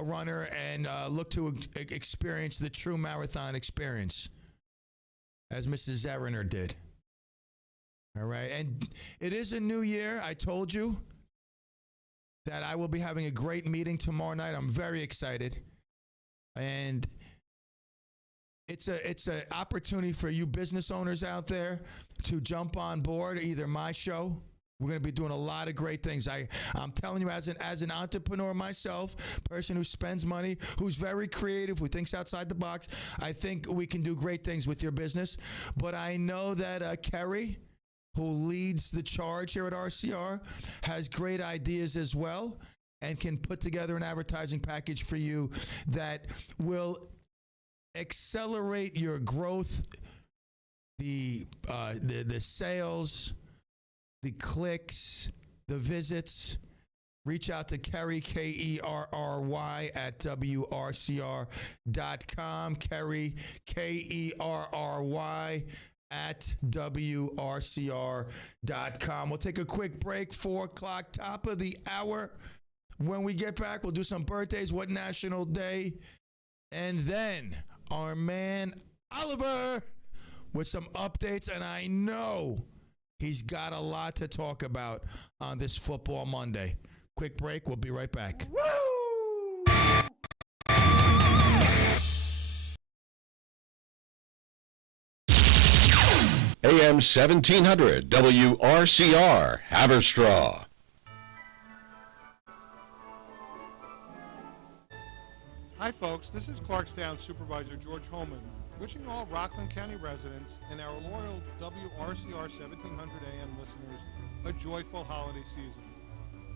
runner and look to experience the true marathon experience, as Mrs. Zeriner did. All right. And it is a new year. I told you that I will be having a great meeting tomorrow night. I'm very excited. And it's an opportunity for you business owners out there to jump on board either my show We're going to be doing a lot of great things. I'm telling you, as an entrepreneur myself, person who spends money, who's very creative, who thinks outside the box, I think we can do great things with your business. But I know that Kerry, who leads the charge here at RCR, has great ideas as well and can put together an advertising package for you that will accelerate your growth, the sales, the clicks, the visits. Reach out to Kerry, Kerry, at WRCR.com. Kerry, Kerry, at WRCR.com. We'll take a quick break, 4 o'clock, top of the hour. When we get back, we'll do some birthdays, what national day, and then our man Oliver with some updates, and I know he's got a lot to talk about on this Football Monday. Quick break. We'll be right back. AM 1700 WRCR, Haverstraw. Hi folks, this is Clarkstown Supervisor George Holman, wishing all Rockland County residents and our loyal WRCR 1700 AM listeners a joyful holiday season.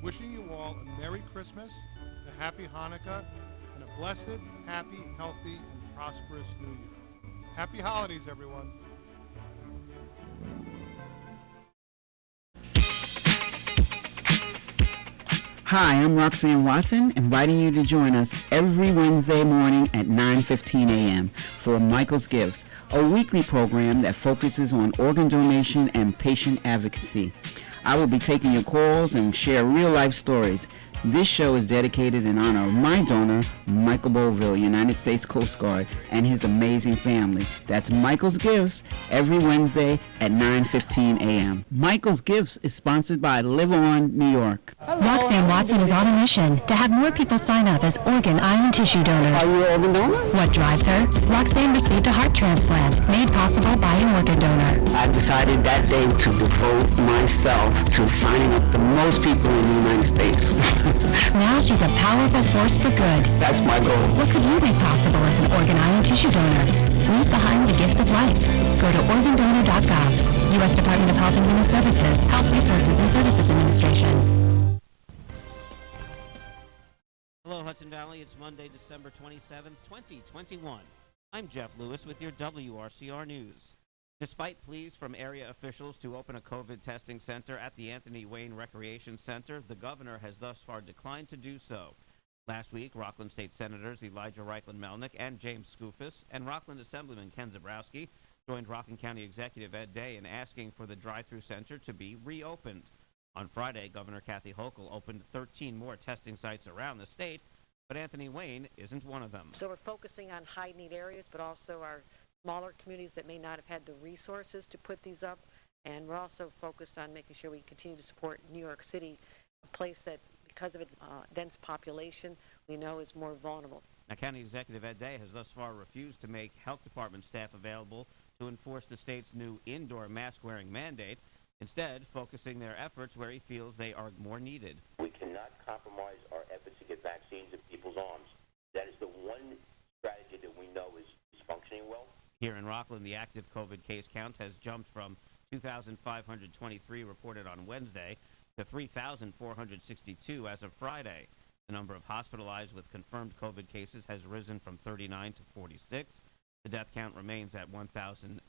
Wishing you all a Merry Christmas, a Happy Hanukkah, and a blessed, happy, healthy, and prosperous New Year. Happy holidays, everyone. Hi, I'm Roxanne Watson, inviting you to join us every Wednesday morning at 9:15 a.m. for Michael's Gifts, a weekly program that focuses on organ donation and patient advocacy. I will be taking your calls and share real-life stories. This show is dedicated in honor of my donor, Michael Boville, United States Coast Guard, and his amazing family. That's Michael's Gifts, every Wednesday at 9:15 a.m. Michael's Gifts is sponsored by Live On New York. Roxanne Watson is on a mission to have more people sign up as organ, eye, and tissue donors. Are you an organ donor? What drives her? Roxanne received a heart transplant made possible by an organ donor. I decided that day to devote myself to signing up the most people in the United States. Now she's a powerful force for good. That's my goal. What could you make possible as an organ, eye, and tissue donor? Leave behind the gift of life. Go to organdonor.gov. U.S. Department of Health and Human Services, Health Resources and Services Administration. Hello, Hudson Valley. It's Monday, December 27th, 2021. I'm Jeff Lewis with your WRCR News. Despite pleas from area officials to open a COVID testing center at the Anthony Wayne Recreation Center, the governor has thus far declined to do so. Last week, Rockland State Senators Elijah Reichlin-Melnick and James Skoufis and Rockland Assemblyman Ken Zabrowski joined Rockland County Executive Ed Day in asking for the drive-through center to be reopened. On Friday, Governor Kathy Hochul opened 13 more testing sites around the state, but Anthony Wayne isn't one of them. So we're focusing on high-need areas, but also our smaller communities that may not have had the resources to put these up. And we're also focused on making sure we continue to support New York City, a place that, because of its dense population, we know is more vulnerable. Now, County Executive Ed Day has thus far refused to make health department staff available to enforce the state's new indoor mask-wearing mandate, instead focusing their efforts where he feels they are more needed. We cannot compromise our efforts to get vaccines in people's arms. That is the one strategy that we know is functioning well. Here in Rockland, the active COVID case count has jumped from 2,523 reported on Wednesday to 3,462 as of Friday. The number of hospitalized with confirmed COVID cases has risen from 39 to 46. The death count remains at 1,010.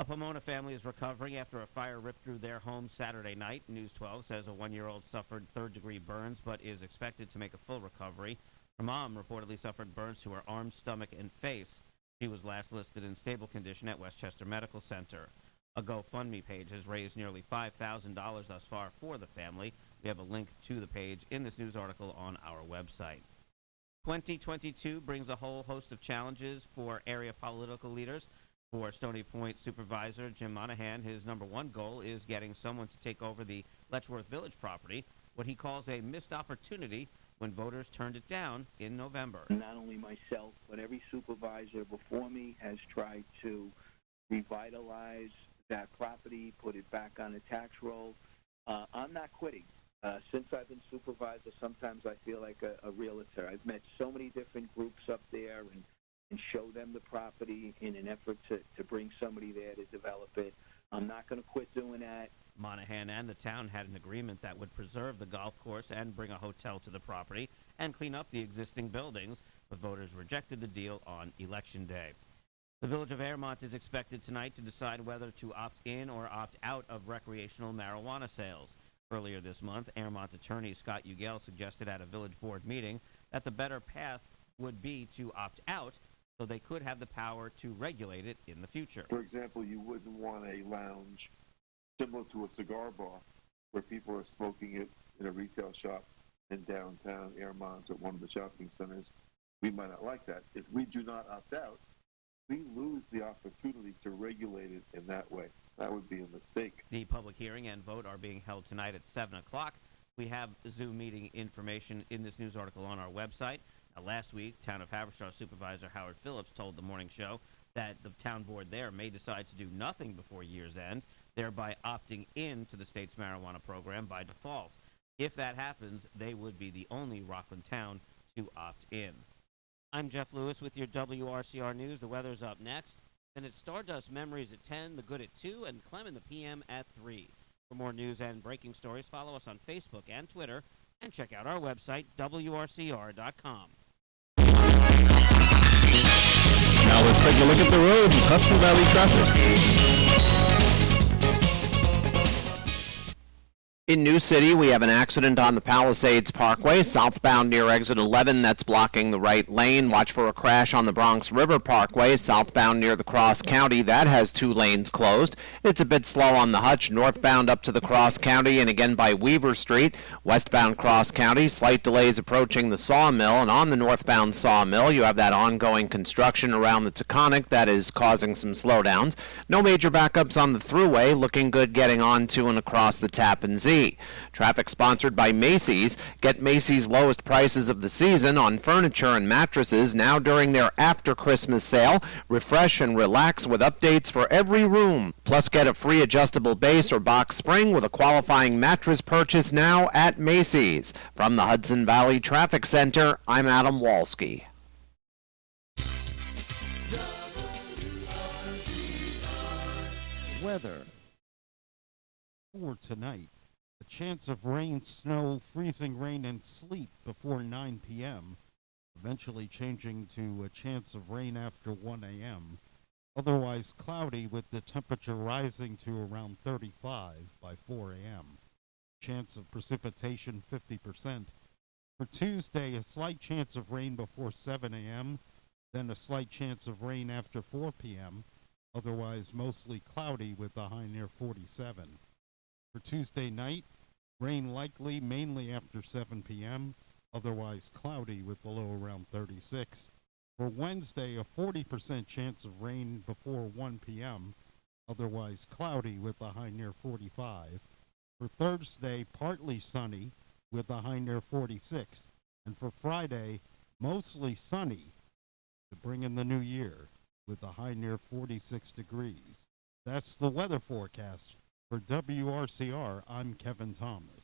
A Pomona family is recovering after a fire ripped through their home Saturday night. News 12 says a 1-year-old suffered third-degree burns but is expected to make a full recovery. Her mom reportedly suffered burns to her arm, stomach, and face. She was last listed in stable condition at Westchester Medical Center. A GoFundMe page has raised nearly $5,000 thus far for the family. We have a link to the page in this news article on our website. 2022 brings a whole host of challenges for area political leaders. For Stony Point Supervisor Jim Monahan, his number one goal is getting someone to take over the Letchworth Village property, what he calls a missed opportunity when voters turned it down in November. Not only myself, but every supervisor before me has tried to revitalize that property, put it back on the tax roll. I'm not quitting. Since I've been supervisor, sometimes I feel like a realtor. I've met so many different groups up there and show them the property in an effort to bring somebody there to develop it. I'm not going to quit doing that. Monahan and the town had an agreement that would preserve the golf course and bring a hotel to the property and clean up the existing buildings, but voters rejected the deal on Election Day. The Village of Airmont is expected tonight to decide whether to opt in or opt out of recreational marijuana sales. Earlier this month, Airmont attorney Scott Ugel suggested at a village board meeting that the better path would be to opt out so they could have the power to regulate it in the future. For example, you wouldn't want a lounge similar to a cigar bar where people are smoking it in a retail shop in downtown Airmont at one of the shopping centers. We might not like that. If we do not opt out, we lose the opportunity to regulate it in that way. That would be a mistake. The public hearing and vote are being held tonight at 7 o'clock. We have Zoom meeting information in this news article on our website. Last week, Town of Haverstraw Supervisor Howard Phillips told the morning show that the town board there may decide to do nothing before year's end, thereby opting in to the state's marijuana program by default. If that happens, they would be the only Rockland town to opt in. I'm Jeff Lewis with your WRCR News. The weather's up next. Then it's Stardust Memories at 10, The Good at 2, and Clem in the PM at 3. For more news and breaking stories, follow us on Facebook and Twitter, and check out our website, WRCR.com. Now let's take a look at the road in Hudson Valley traffic. In New City, we have an accident on the Palisades Parkway, southbound near exit 11. That's blocking the right lane. Watch for a crash on the Bronx River Parkway, southbound near the Cross County. That has 2 lanes closed. It's a bit slow on the Hutch, northbound up to the Cross County, and again by Weaver Street, westbound Cross County. Slight delays approaching the Sawmill, and on the northbound Sawmill, you have that ongoing construction around the Taconic that is causing some slowdowns. No major backups on the Thruway, looking good getting onto and across the Tappan Zee. Traffic sponsored by Macy's. Get Macy's lowest prices of the season on furniture and mattresses now during their after-Christmas sale. Refresh and relax with updates for every room. Plus, get a free adjustable base or box spring with a qualifying mattress purchase now at Macy's. From the Hudson Valley Traffic Center, I'm Adam Walski. Weather for tonight. A chance of rain, snow, freezing rain, and sleet before 9 p.m., eventually changing to a chance of rain after 1 a.m., otherwise cloudy with the temperature rising to around 35 by 4 a.m. Chance of precipitation 50%. For Tuesday, a slight chance of rain before 7 a.m., then a slight chance of rain after 4 p.m., otherwise mostly cloudy with a high near 47. For Tuesday night, rain likely mainly after 7 p.m., otherwise cloudy with a low around 36. For Wednesday, a 40% chance of rain before 1 p.m., otherwise cloudy with a high near 45. For Thursday, partly sunny with a high near 46. And for Friday, mostly sunny to bring in the new year with a high near 46 degrees. That's the weather forecast. For WRCR, I'm Kevin Thomas.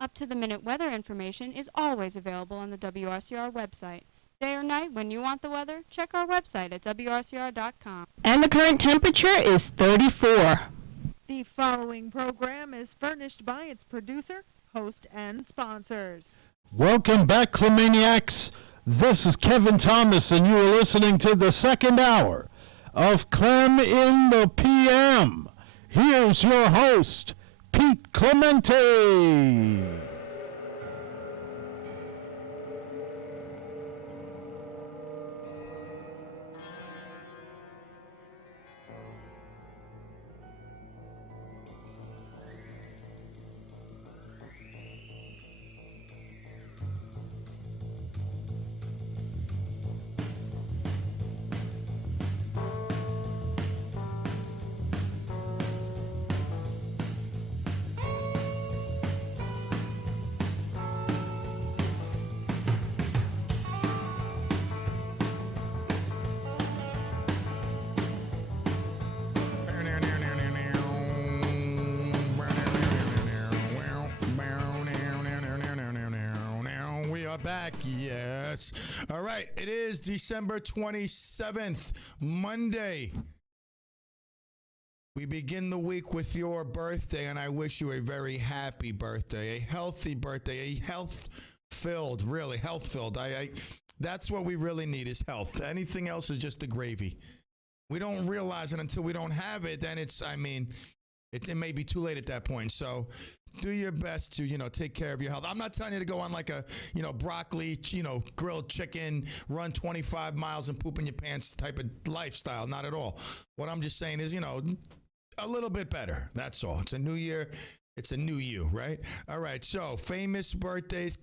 Up-to-the-minute weather information is always available on the WRCR website. Day or night, when you want the weather, check our website at WRCR.com. And the current temperature is 34. The following program is furnished by its producer, host, and sponsors. Welcome back, Clemaniacs. This is Kevin Thomas, and you are listening to the second hour of Clem in the PM. Here's your host, Pete Clemente. are back. Yes. All right. It is December 27th, Monday. We begin the week with your birthday, and I wish you a very happy birthday, a healthy birthday, a health-filled, really health-filled. That's what we really need is health. Anything else is just the gravy. We don't realize it until we don't have it. Then it may be too late at that point. So do your best to, take care of your health. I'm not telling you to go on like a, broccoli, grilled chicken, run 25 miles and poop in your pants type of lifestyle. Not at all. What I'm just saying is, a little bit better. That's all. It's a new year. It's a new you, right? All right. So famous birthdays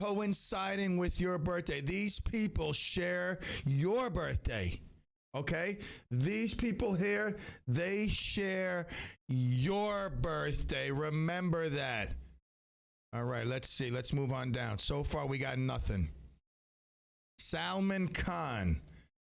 coinciding with your birthday. These people share your birthday. Okay? These people here, they share your birthday. Remember that. All right, let's see. Let's move on down. So far, we got nothing. Salman Khan.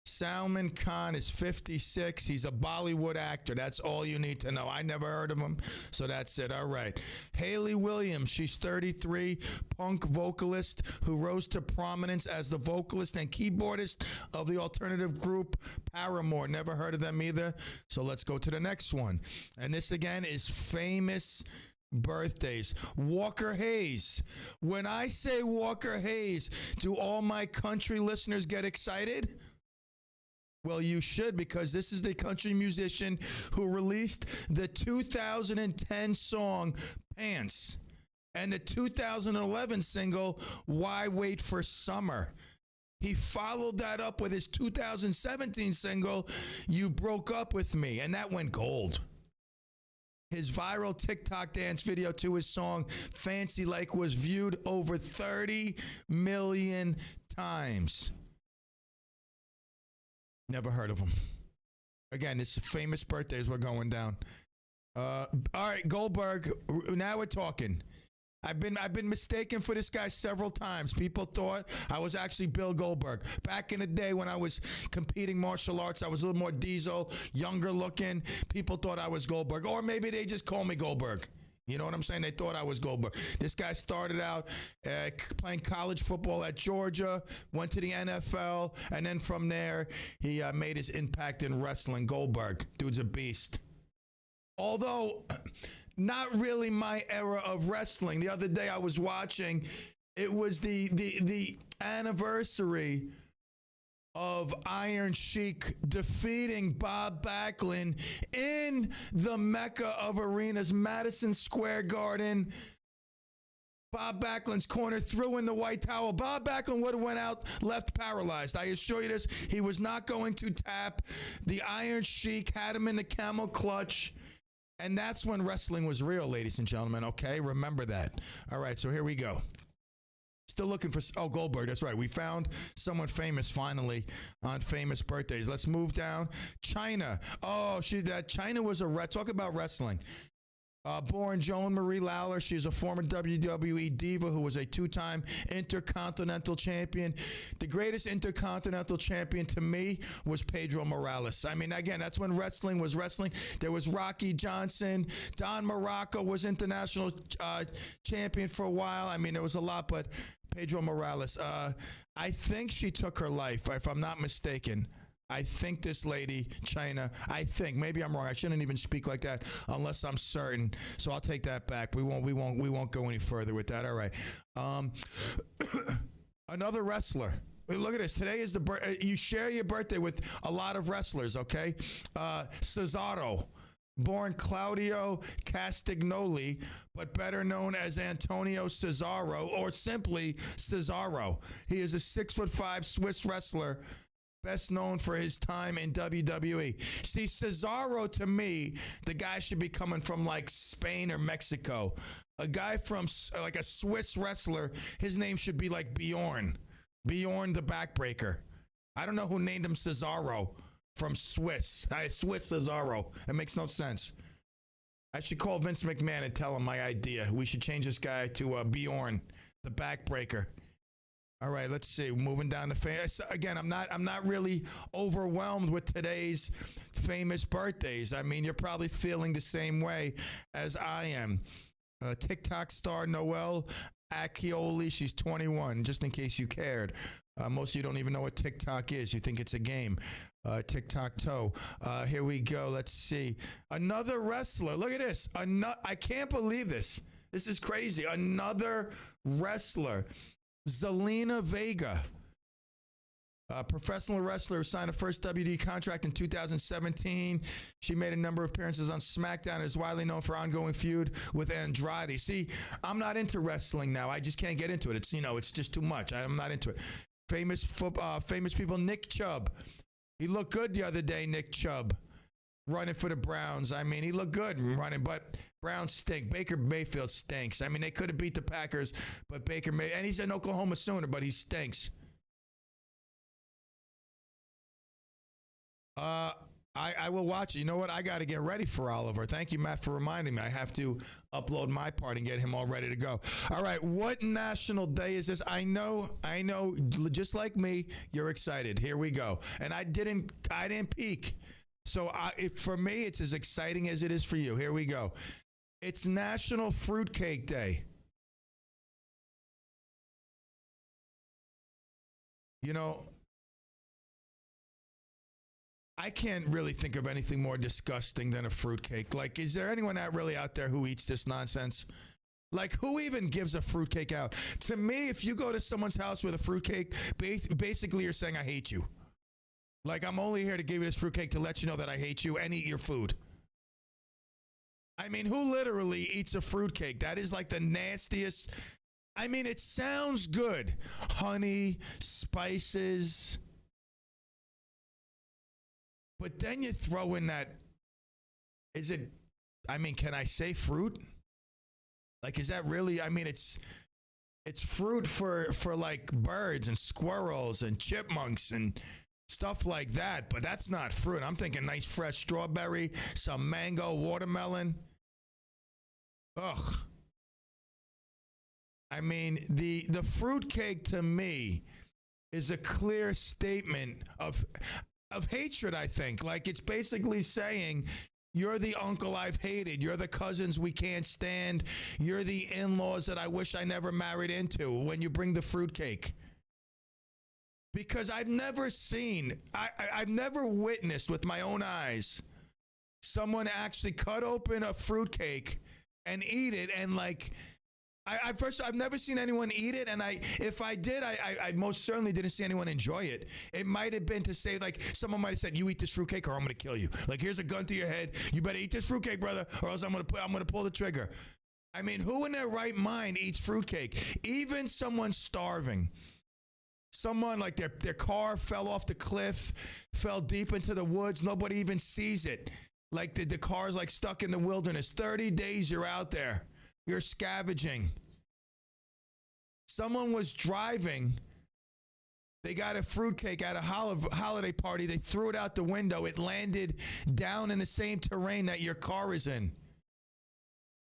Salman Khan is 56. He's a Bollywood actor. That's all you need to know. I never heard of him, so that's it. All right. Hayley Williams, she's 33, punk vocalist who rose to prominence as the vocalist and keyboardist of the alternative group Paramore. Never heard of them either, so let's go to the next one. And this, again, is famous birthdays. Walker Hayes. When I say Walker Hayes, do all my country listeners get excited? Well, you should, because this is the country musician who released the 2010 song Pants and the 2011 single Why Wait for Summer. He followed that up with his 2017 single You Broke Up With Me, and that went gold. His viral TikTok dance video to his song Fancy Like was viewed over 30 million times. Never heard of him. Again, this is famous birthdays we're going down. All right, Goldberg. Now we're talking. I've been mistaken for this guy several times. People thought I was actually Bill Goldberg. Back in the day when I was competing martial arts, I was a little more diesel, younger looking. People thought I was Goldberg. Or maybe they just call me Goldberg. You know what I'm saying? They thought I was Goldberg. This guy started out playing college football at Georgia, went to the NFL, and then from there, he made his impact in wrestling. Goldberg. Dude's a beast. Although, not really my era of wrestling. The other day I was watching, it was the anniversary of Iron Sheik defeating Bob Backlund in the Mecca of arenas, Madison Square Garden. Bob Backlund's corner, threw in the white towel. Bob Backlund would have went out left paralyzed. I assure you this, he was not going to tap. The Iron Sheik had him in the camel clutch. And that's when wrestling was real, ladies and gentlemen, okay? Remember that. All right, so here we go. Still looking for, Goldberg, that's right. We found someone famous finally on famous birthdays. Let's move down. China. Oh, China was talk about wrestling. Born Joan Marie Lawler, she's a former WWE diva who was a two-time Intercontinental Champion. The greatest Intercontinental Champion to me was Pedro Morales. I mean, again, that's when wrestling was wrestling. There was Rocky Johnson. Don Morocco was International Champion for a while. I mean, there was a lot, but Pedro Morales, I think she took her life, if I'm not mistaken. I think this lady, China, maybe I'm wrong. I shouldn't even speak like that unless I'm certain. So I'll take that back. We won't go any further with that. All right. Another wrestler. Look at this. Today is you share your birthday with a lot of wrestlers, okay? Cesaro. Born Claudio Castagnoli, but better known as Antonio Cesaro or simply Cesaro. He is a 6'5" Swiss wrestler, best known for his time in WWE. See, Cesaro, to me, the guy should be coming from like Spain or Mexico. A guy from like a Swiss wrestler, his name should be like Bjorn the Backbreaker. I don't know who named him Cesaro from Swiss. Swiss Cesaro. It makes no sense. I should call Vince McMahon and tell him my idea. We should change this guy to Bjorn the Backbreaker. All right, let's see. Moving down to famous. Again, I'm not really overwhelmed with today's famous birthdays. I mean, you're probably feeling the same way as I am. TikTok star Noel Accioli, she's 21, just in case you cared. Most of you don't even know what TikTok is. You think it's a game. Tic-tac-toe. Here we go. Let's see. Another wrestler. Look at this. I can't believe this. This is crazy. Another wrestler. Zelina Vega. A professional wrestler who signed a first WD contract in 2017. She made a number of appearances on SmackDown and is widely known for ongoing feud with Andrade. See, I'm not into wrestling now. I just can't get into it. It's just too much. I'm not into it. Famous people. Nick Chubb. He looked good the other day, Nick Chubb, running for the Browns. I mean, he looked good running, but Browns stink. Baker Mayfield stinks. I mean, they could have beat the Packers, but and he's an Oklahoma Sooner, but he stinks. I will watch it. You know what? I got to get ready for Oliver. Thank you, Matt, for reminding me. I have to upload my part and get him all ready to go. All right. What national day is this? I know, just like me, you're excited. Here we go. And I didn't peek. So for me, it's as exciting as it is for you. Here we go. It's National Fruitcake Day. You know, I can't really think of anything more disgusting than a fruitcake. Like, is there anyone out there who eats this nonsense? Like, who even gives a fruitcake out? To me, if you go to someone's house with a fruitcake, basically you're saying, I hate you. Like, I'm only here to give you this fruitcake to let you know that I hate you and eat your food. I mean, who literally eats a fruitcake? That is like the nastiest. I mean, it sounds good. Honey, spices. But then you throw in that, can I say fruit? Like, is that really, it's fruit for like birds and squirrels and chipmunks and stuff like that, but that's not fruit. I'm thinking nice fresh strawberry, some mango, watermelon. Ugh. I mean, the fruitcake to me is a clear statement of hatred, I think. Like, it's basically saying, you're the uncle I've hated. You're the cousins we can't stand. You're the in-laws that I wish I never married into when you bring the fruitcake. Because I've never I've never witnessed with my own eyes someone actually cut open a fruitcake and eat it, and like, I've never seen anyone eat it, and if I did, I most certainly didn't see anyone enjoy it. It might have been to say, like, someone might have said, you eat this fruitcake or I'm going to kill you. Like, here's a gun to your head. You better eat this fruitcake, brother, or else I'm going to pull the trigger. I mean, who in their right mind eats fruitcake? Even someone starving. Someone like their car fell off the cliff, fell deep into the woods. Nobody even sees it. Like the car's like stuck in the wilderness. 30 days you're out there. You're scavenging. Someone was driving. They got a fruitcake at a holiday party. They threw it out the window. It landed down in the same terrain that your car is in.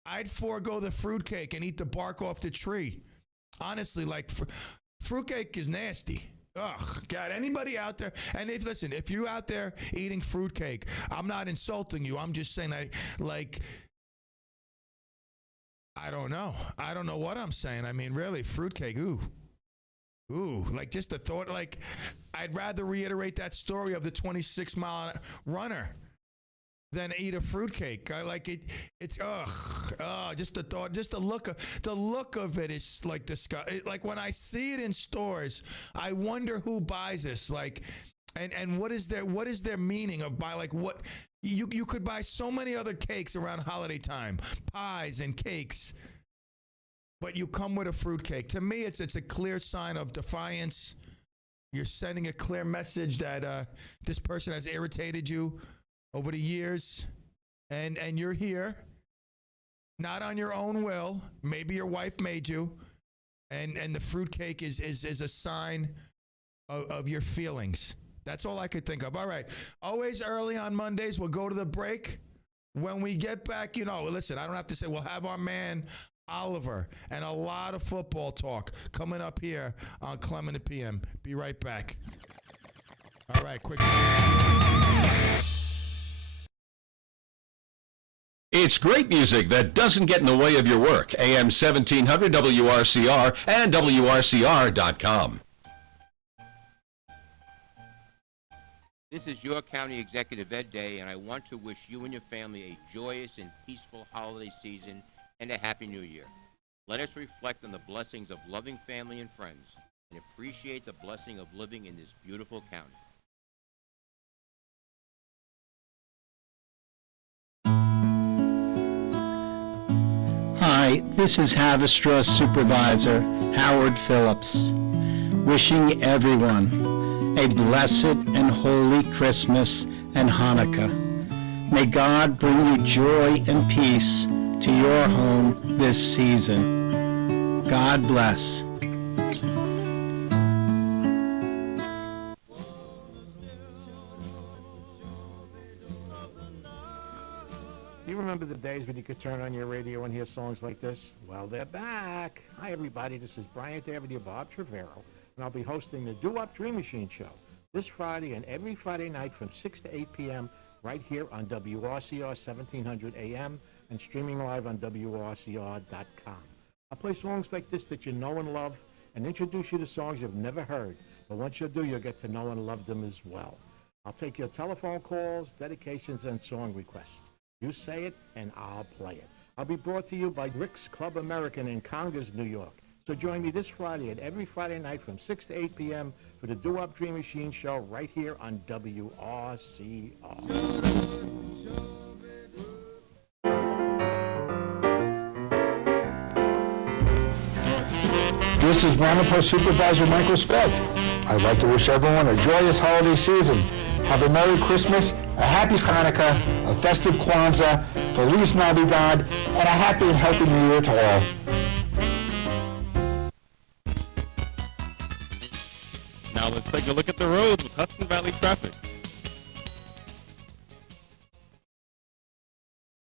I'd forego the fruitcake and eat the bark off the tree. Honestly, like, fruitcake is nasty. Ugh, God, anybody out there? And if you out there eating fruitcake, I'm not insulting you. I'm just saying, I don't know. I don't know what I'm saying. I mean, really, fruitcake, ooh, like, just the thought, like, I'd rather reiterate that story of the 26-mile runner than eat a fruitcake. I like it. It's just the thought, just the look of it is like disgusting. Like, when I see it in stores, I wonder who buys this. Like, and what is their meaning of buy? Like, what you could buy so many other cakes around holiday time, pies and cakes, but you come with a fruitcake. To me, it's a clear sign of defiance. You're sending a clear message that this person has irritated you over the years, and you're here, not on your own will. Maybe your wife made you, and the fruitcake is a sign of your feelings. That's all I could think of. All right, always early on Mondays. We'll go to the break. When we get back, listen, I don't have to say, we'll have our man Oliver and a lot of football talk coming up here on CLEM in the PM. Be right back. All right, quick. It's great music that doesn't get in the way of your work. AM 1700 WRCR and WRCR.com. This is your County Executive Ed Day, and I want to wish you and your family a joyous and peaceful holiday season and a Happy New Year. Let us reflect on the blessings of loving family and friends and appreciate the blessing of living in this beautiful county. Hi, this is Havistraw Supervisor Howard Phillips, wishing everyone a blessed and holy Christmas and Hanukkah. May God bring you joy and peace to your home this season. God bless. You remember the days when you could turn on your radio and hear songs like this? Well, they're back. Hi, everybody. This is Brian Davidia Bob Trevero, and I'll be hosting the Do-Up Dream Machine Show this Friday and every Friday night from 6 to 8 p.m. right here on WRCR 1700 AM and streaming live on WRCR.com. I'll play songs like this that you know and love and introduce you to songs you've never heard. But once you do, you'll get to know and love them as well. I'll take your telephone calls, dedications, and song requests. You say it, and I'll play it. I'll be brought to you by Rick's Club American in Congers, New York. So join me this Friday and every Friday night from 6 to 8 p.m. for the Do-Up Dream Machine Show right here on WRCR. This is Ramapo Supervisor Michael Speck. I'd like to wish everyone a joyous holiday season. Have a Merry Christmas, a Happy Hanukkah, a festive Kwanzaa, Feliz Navidad, and a happy and healthy New Year to all. Now let's take a look at the roads with Hudson Valley traffic.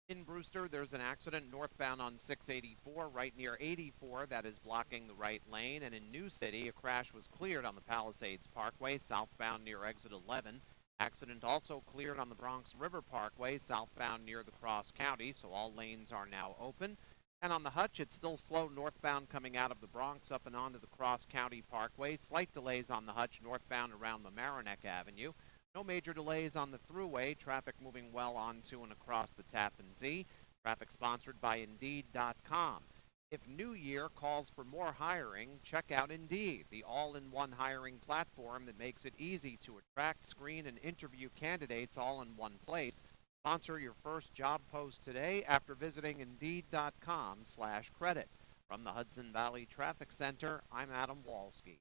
In Brewster, there's an accident northbound on 684 right near 84 that is blocking the right lane. And in New City, a crash was cleared on the Palisades Parkway southbound near exit 11. Accident also cleared on the Bronx River Parkway southbound near the Cross County, so all lanes are now open. And on the Hutch, it's still slow northbound coming out of the Bronx up and onto the Cross County Parkway. Slight delays on the Hutch northbound around Mamaroneck Avenue. No major delays on the Thruway. Traffic moving well onto and across the Tappan Zee. Traffic sponsored by Indeed.com. If New Year calls for more hiring, check out Indeed, the all-in-one hiring platform that makes it easy to attract, screen, and interview candidates all in one place. Sponsor your first job post today after visiting Indeed.com/credit. From the Hudson Valley Traffic Center, I'm Adam Walski.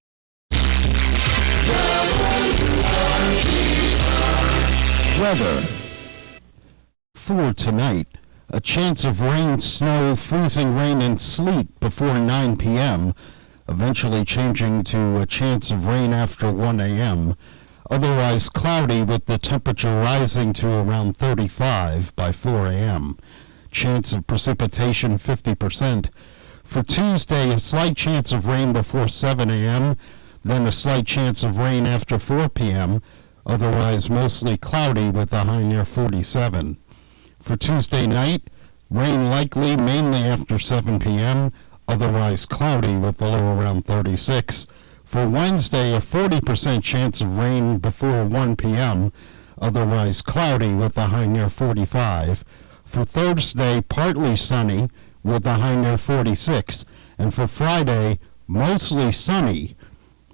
Weather. For tonight, a chance of rain, snow, freezing rain, and sleet before 9 p.m., eventually changing to a chance of rain after 1 a.m., otherwise cloudy with the temperature rising to around 35 by 4 a.m. Chance of precipitation 50%. For Tuesday, a slight chance of rain before 7 a.m., then a slight chance of rain after 4 p.m., otherwise mostly cloudy with a high near 47. For Tuesday night, rain likely mainly after 7 p.m., otherwise cloudy with a low around 36. For Wednesday, a 40% chance of rain before 1 p.m., otherwise cloudy with a high near 45. For Thursday, partly sunny with a high near 46. And for Friday, mostly sunny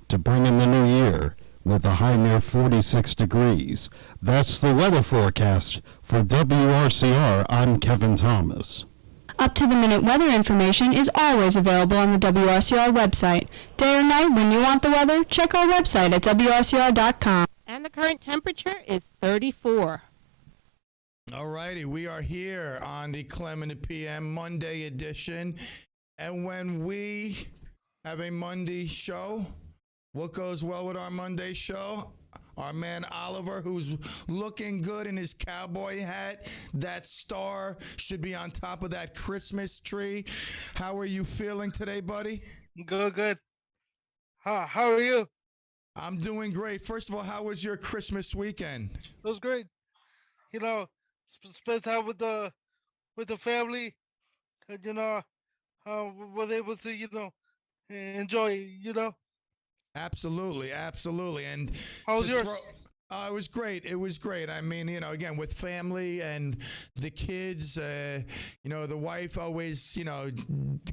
to bring in the new year with a high near 46 degrees. That's the weather forecast. For WRCR, I'm Kevin Thomas. Up-to-the-minute weather information is always available on the WRCR website. Day or night, when you want the weather, check our website at WRCR.com. And the current temperature is 34. All righty, we are here on the CLEM and the PM Monday edition. And when we have a Monday show, what goes well with our Monday show? Our man Oliver, who's looking good in his cowboy hat. That star should be on top of that Christmas tree. How are you feeling today, buddy? Good. How are you? I'm doing great. First of all, how was your Christmas weekend? It was great. You know, spent time with with the family, and was able to enjoy it. Absolutely, absolutely. And How was to yours? it was great. It was great. I mean, again, with family and the kids, the wife always,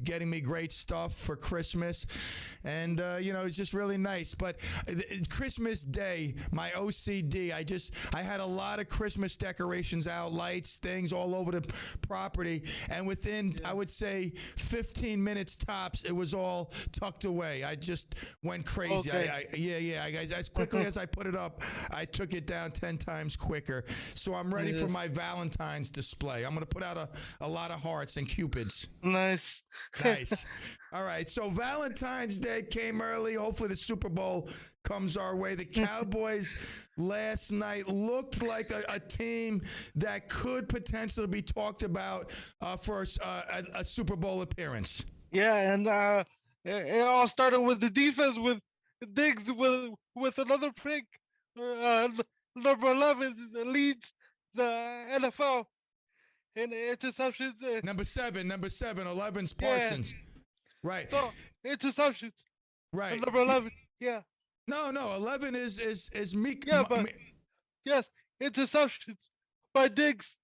getting me great stuff for Christmas. And, it's just really nice. But Christmas Day, my OCD, I had a lot of Christmas decorations out, lights, things all over the property. And within, I would say, 15 minutes tops, it was all tucked away. I just went crazy. Okay. As quickly as I put it up, I took it down 10 times quicker. So I'm ready for my Valentine's display. I'm going to put out a lot of hearts and cupids. Nice. Nice. All right. So Valentine's Day came early. Hopefully the Super Bowl comes our way. The Cowboys last night looked like a team that could potentially be talked about for a Super Bowl appearance. Yeah, and it all started with the defense with Diggs with another pick. Number 11 leads the NFL in interceptions. Number 7, 11's Parsons. Right. No, interceptions. Right. And number 11, yeah. No, 11 is Meek. Yeah, but yes, interceptions by Diggs.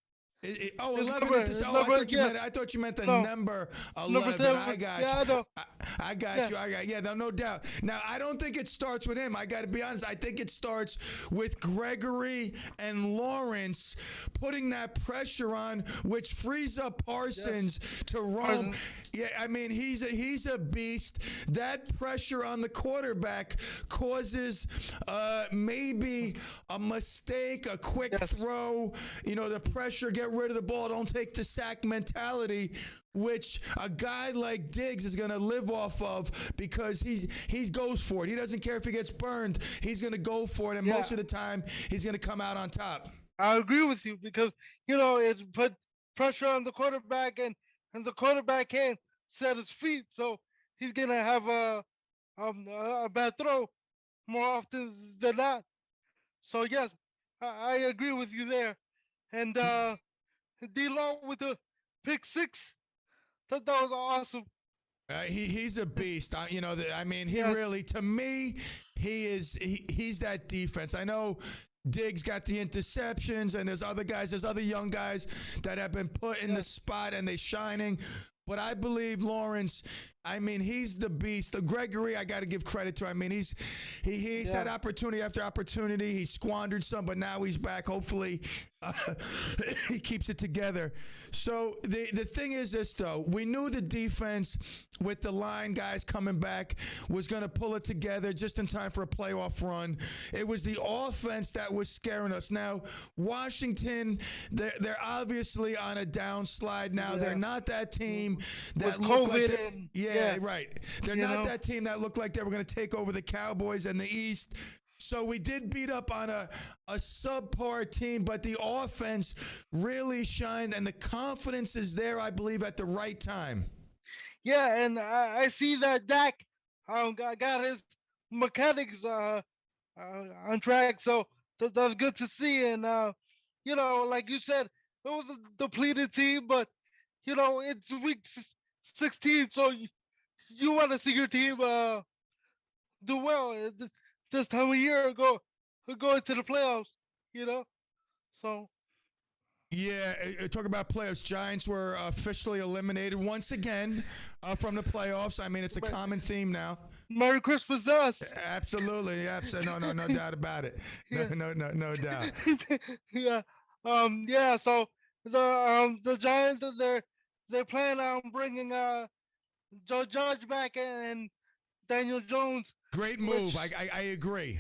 11. I thought you meant the number 11. Number 7. I got yeah, you. I know. I got you. No doubt. Now, I don't think it starts with him. I got to be honest. I think it starts with Gregory and Lawrence putting that pressure on, which frees up Parsons to roam. Yeah, I mean, he's a beast. That pressure on the quarterback causes maybe a mistake, a quick throw. The pressure, get rid of the ball, don't take the sack mentality, which a guy like Diggs is going to live off of because he goes for it. He doesn't care if he gets burned. He's going to go for it, and most of the time, he's going to come out on top. I agree with you because, it's put pressure on the quarterback, and the quarterback can't set his feet, so he's going to have a bad throw more often than not. So, yes, I agree with you there. And D-Law with the pick 6. That was awesome. He's a beast. He really, to me, he's that defense. I know Diggs got the interceptions, and there's other young guys that have been put in the spot, and they're shining. But I believe Lawrence, he's the beast. Gregory, I got to give credit to. He's had opportunity after opportunity. He squandered some, but now he's back. Hopefully, he keeps it together. So the thing is this, though. We knew the defense with the line guys coming back was going to pull it together just in time for a playoff run. It was the offense that was scaring us. Now, Washington, they're obviously on a downslide now. They're not that team that looked like right. They're not that team that looked like they were going to take over the Cowboys and the East. So we did beat up on a subpar team, but the offense really shined, and the confidence is there, I believe, at the right time. Yeah, and I see that Dak got his mechanics on track, so that's good to see. And, like you said, it was a depleted team, but it's week 16, so you want to see your team do well this time of year, go into the playoffs, So. Yeah, talk about playoffs. Giants were officially eliminated once again from the playoffs. It's a common theme now. Merry Christmas to us. Absolutely, no doubt about it. No doubt. Yeah, yeah. So the Giants, they're planning on bringing Joe Judge back and Daniel Jones. Great move. I agree.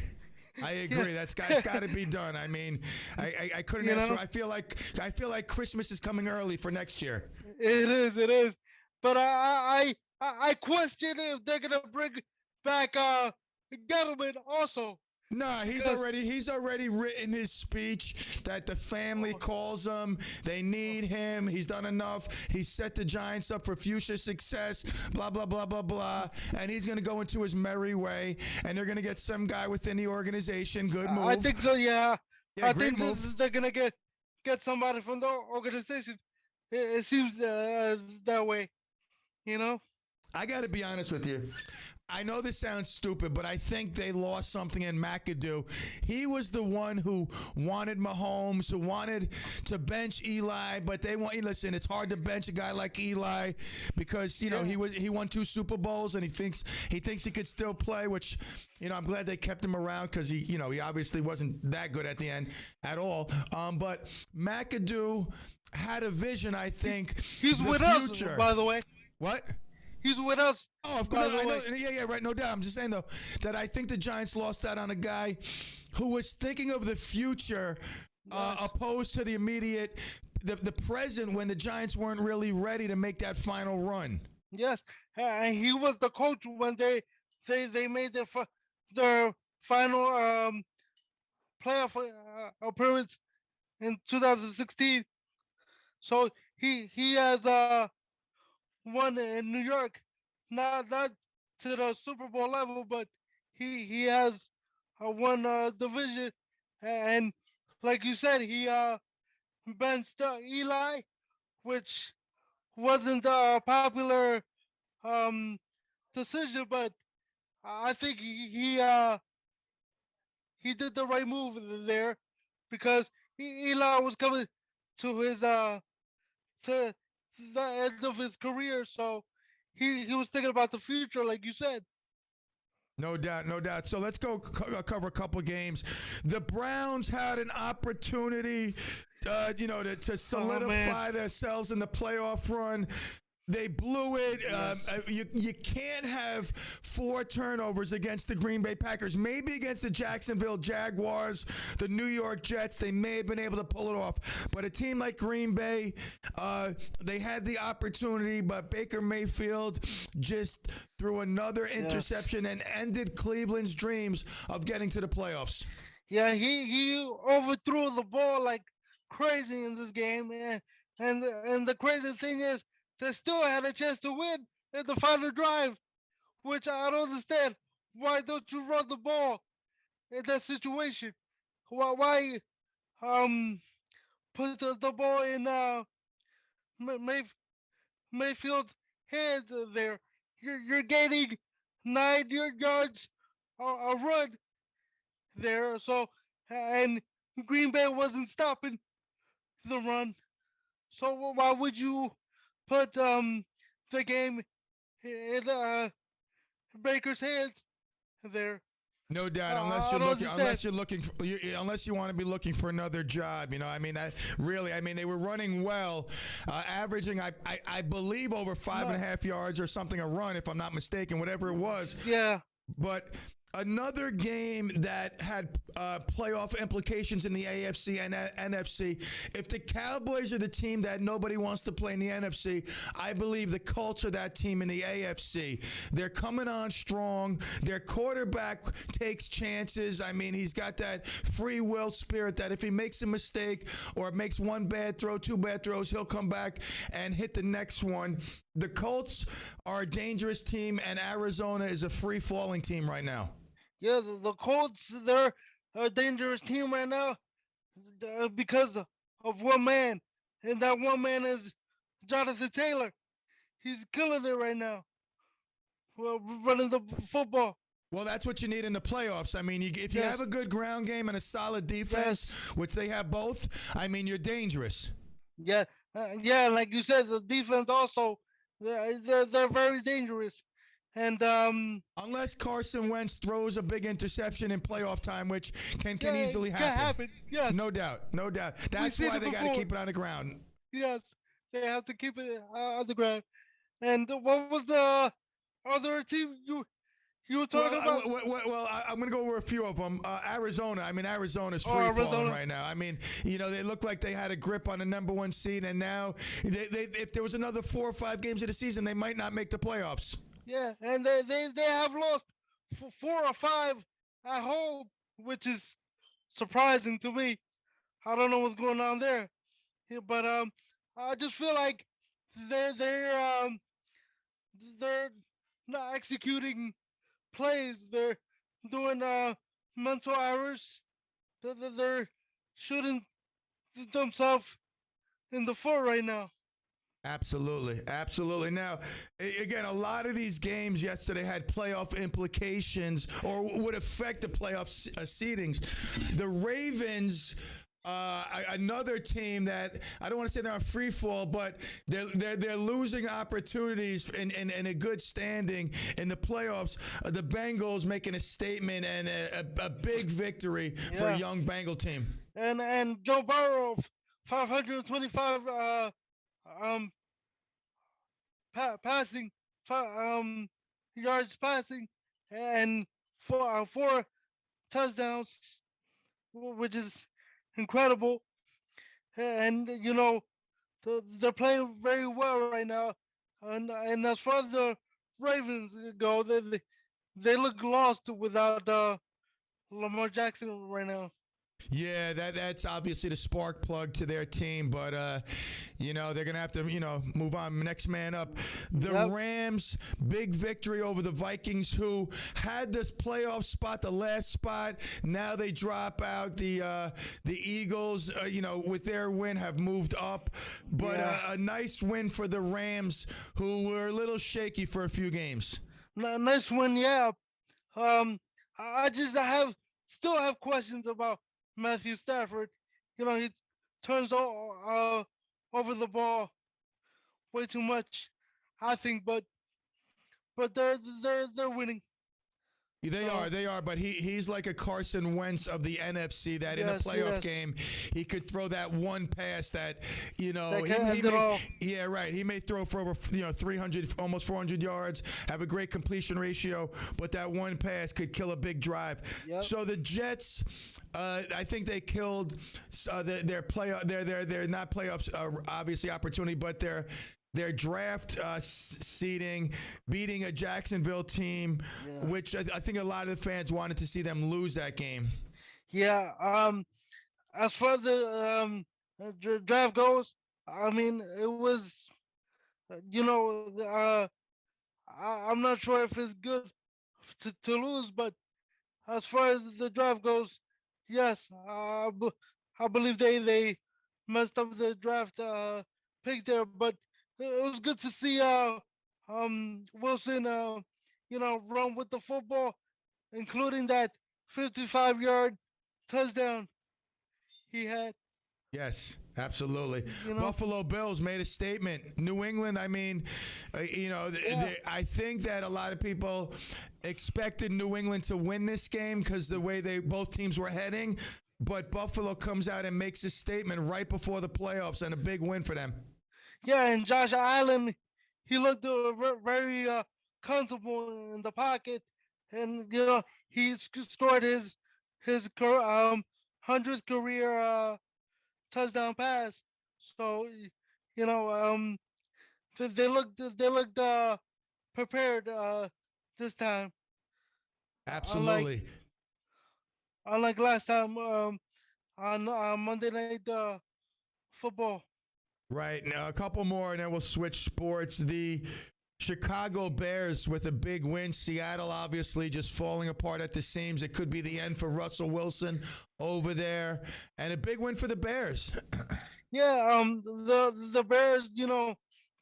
I agree. That's got to be done. I couldn't ask for. I feel like Christmas is coming early for next year. It is. But I question if they're gonna bring back Gettleman also. No, he's already written his speech that the family calls him. They need him. He's done enough. He's set the Giants up for future success. Blah blah blah blah blah. And he's gonna go into his merry way. And they're gonna get some guy within the organization. Good move. I think so. Yeah. I great think move. they're gonna get somebody from the organization. it seems that way. You know. I got to be honest with you. I know this sounds stupid, but I think they lost something in McAdoo. He was the one who wanted Mahomes, who wanted to bench Eli, but they want. Listen, it's hard to bench a guy like Eli because you know he won 2 Super Bowls and he thinks he could still play. Which I'm glad they kept him around because he obviously wasn't that good at the end at all. But McAdoo had a vision. I think he's the with future. us, by the way. What? He's with us. Oh, of course. I know. Yeah, right. No doubt. I'm just saying, though, that I think the Giants lost out on a guy who was thinking of the future opposed to the immediate, the present when the Giants weren't really ready to make that final run. Yes. And he was the coach when they made their final playoff appearance in 2016. So he has won in New York, not to the Super Bowl level, but he has won division, and like you said, he benched Eli, which wasn't a popular decision, but I think he did the right move there because Eli was coming to his to the end of his career, so he was thinking about the future, like you said. No doubt, no doubt. So let's go cover a couple of games. The Browns had an opportunity, to solidify themselves in the playoff run. They blew it. You can't have 4 turnovers against the Green Bay Packers. Maybe against the Jacksonville Jaguars, the New York Jets, they may have been able to pull it off. But a team like Green Bay, they had the opportunity, but Baker Mayfield just threw another interception and ended Cleveland's dreams of getting to the playoffs. Yeah, he overthrew the ball like crazy in this game, and the crazy thing is, they still had a chance to win in the final drive, which I don't understand. Why don't you run the ball in that situation? Why put the ball in Mayfield's hands there? You're gaining 9 yards a run there, so and Green Bay wasn't stopping the run. So why would you put the game in Baker's hands there? No doubt, unless you want to be looking for another job, I mean that really. I mean they were running well, averaging I believe over 5.5 yards or something a run, if I'm not mistaken, whatever it was. Yeah. But another game that had playoff implications in the AFC and NFC. If the Cowboys are the team that nobody wants to play in the NFC, I believe the Colts are that team in the AFC. They're coming on strong. Their quarterback takes chances. I mean, he's got that free will spirit that if he makes a mistake or makes one bad throw, 2 bad throws, he'll come back and hit the next one. The Colts are a dangerous team, and Arizona is a free-falling team right now. Yeah, the Colts, they're a dangerous team right now because of one man, and that one man is Jonathan Taylor. He's killing it right now, running the football. Well, that's what you need in the playoffs. I mean, if you have a good ground game and a solid defense, which they have both, I mean, you're dangerous. Yeah, like you said, the defense also, they're very dangerous. And unless Carson Wentz throws a big interception in playoff time, which can easily happen. Can happen. Yes. No doubt. That's why they got to keep it on the ground. Yes, they have to keep it on the ground. And what was the other team you were talking about? I'm going to go over a few of them. Arizona. I mean, Arizona's free falling right now. I mean, they look like they had a grip on the number 1 seed, and now if there was another 4 or 5 games of the season, they might not make the playoffs. Yeah, and they have lost 4 or 5 at home, which is surprising to me. I don't know what's going on there, but I just feel like they're not executing plays. They're doing mental errors. They're shooting themselves in the foot right now. Absolutely, absolutely. Now, again, a lot of these games yesterday had playoff implications or would affect the playoff seedings. The Ravens. Another team that I don't want to say they're on free fall, but they're losing opportunities in a good standing in the playoffs. The Bengals making a statement and a big victory for a young Bengal team. And Joe Burrow, 525 passing, yards passing, and four touchdowns, which is incredible. And they're playing very well right now. And as far as the Ravens go, they look lost without Lamar Jackson right now. Yeah, that's obviously the spark plug to their team, but they're gonna have to move on. Next man up, the Rams, big victory over the Vikings, who had this playoff spot, the last spot. Now they drop out. The Eagles, with their win, have moved up, but a nice win for the Rams, who were a little shaky for a few games. Nice win, yeah. I still have questions about Matthew Stafford. He turns over the ball way too much, I think, but they're winning. They are, but he's like a Carson Wentz of the NFC. That in a playoff game, he could throw that one pass that he may throw for over 300, almost 400 yards, have a great completion ratio, but that one pass could kill a big drive. Yep. So the Jets, I think they killed their playoff. They're not playoffs, obviously opportunity, but their draft seeding, beating a Jacksonville team, which I think a lot of the fans wanted to see them lose that game. Yeah. As far as the draft goes, I mean, it was, I'm not sure if it's good to lose, but as far as the draft goes, yes, I believe they messed up the draft pick there, but it was good to see Wilson run with the football, including that 55-yard touchdown he had. Yes, absolutely. Buffalo Bills made a statement. New England, I mean, I think that a lot of people expected New England to win this game because the way both teams were heading, but Buffalo comes out and makes a statement right before the playoffs and a big win for them. Yeah, and Josh Allen, he looked very comfortable in the pocket, and he scored his 100th career touchdown pass. So they looked prepared this time. Absolutely. Unlike last time on Monday Night Football. Right. Now, a couple more, and then we'll switch sports. The Chicago Bears with a big win. Seattle, obviously, just falling apart at the seams. It could be the end for Russell Wilson over there. And a big win for the Bears. Yeah, the Bears,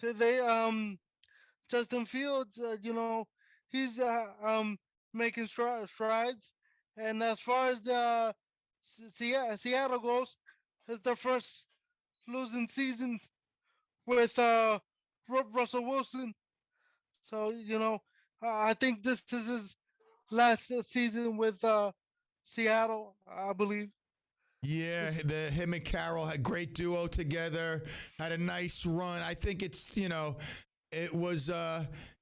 they Justin Fields, he's making strides. And as far as the Seattle goes, it's their first losing season with Russell Wilson. So, I think this is his last season with Seattle, I believe. Yeah, him and Carroll had a great duo together, had a nice run. I think it was,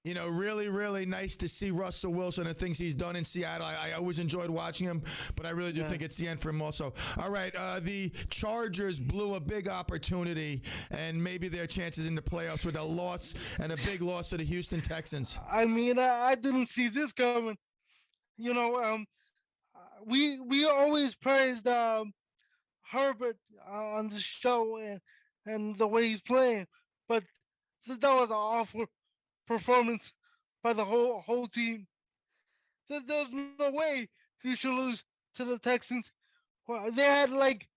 really, really nice to see Russell Wilson and things he's done in Seattle. I always enjoyed watching him, but I really do think it's the end for him also. All right, the Chargers blew a big opportunity and maybe their chances in the playoffs with a loss and a big loss to the Houston Texans. I mean, I didn't see this coming. We always praised Herbert on the show and the way he's playing, but that was an awful performance by the whole team. There's no way you should lose to the Texans. Well, they had like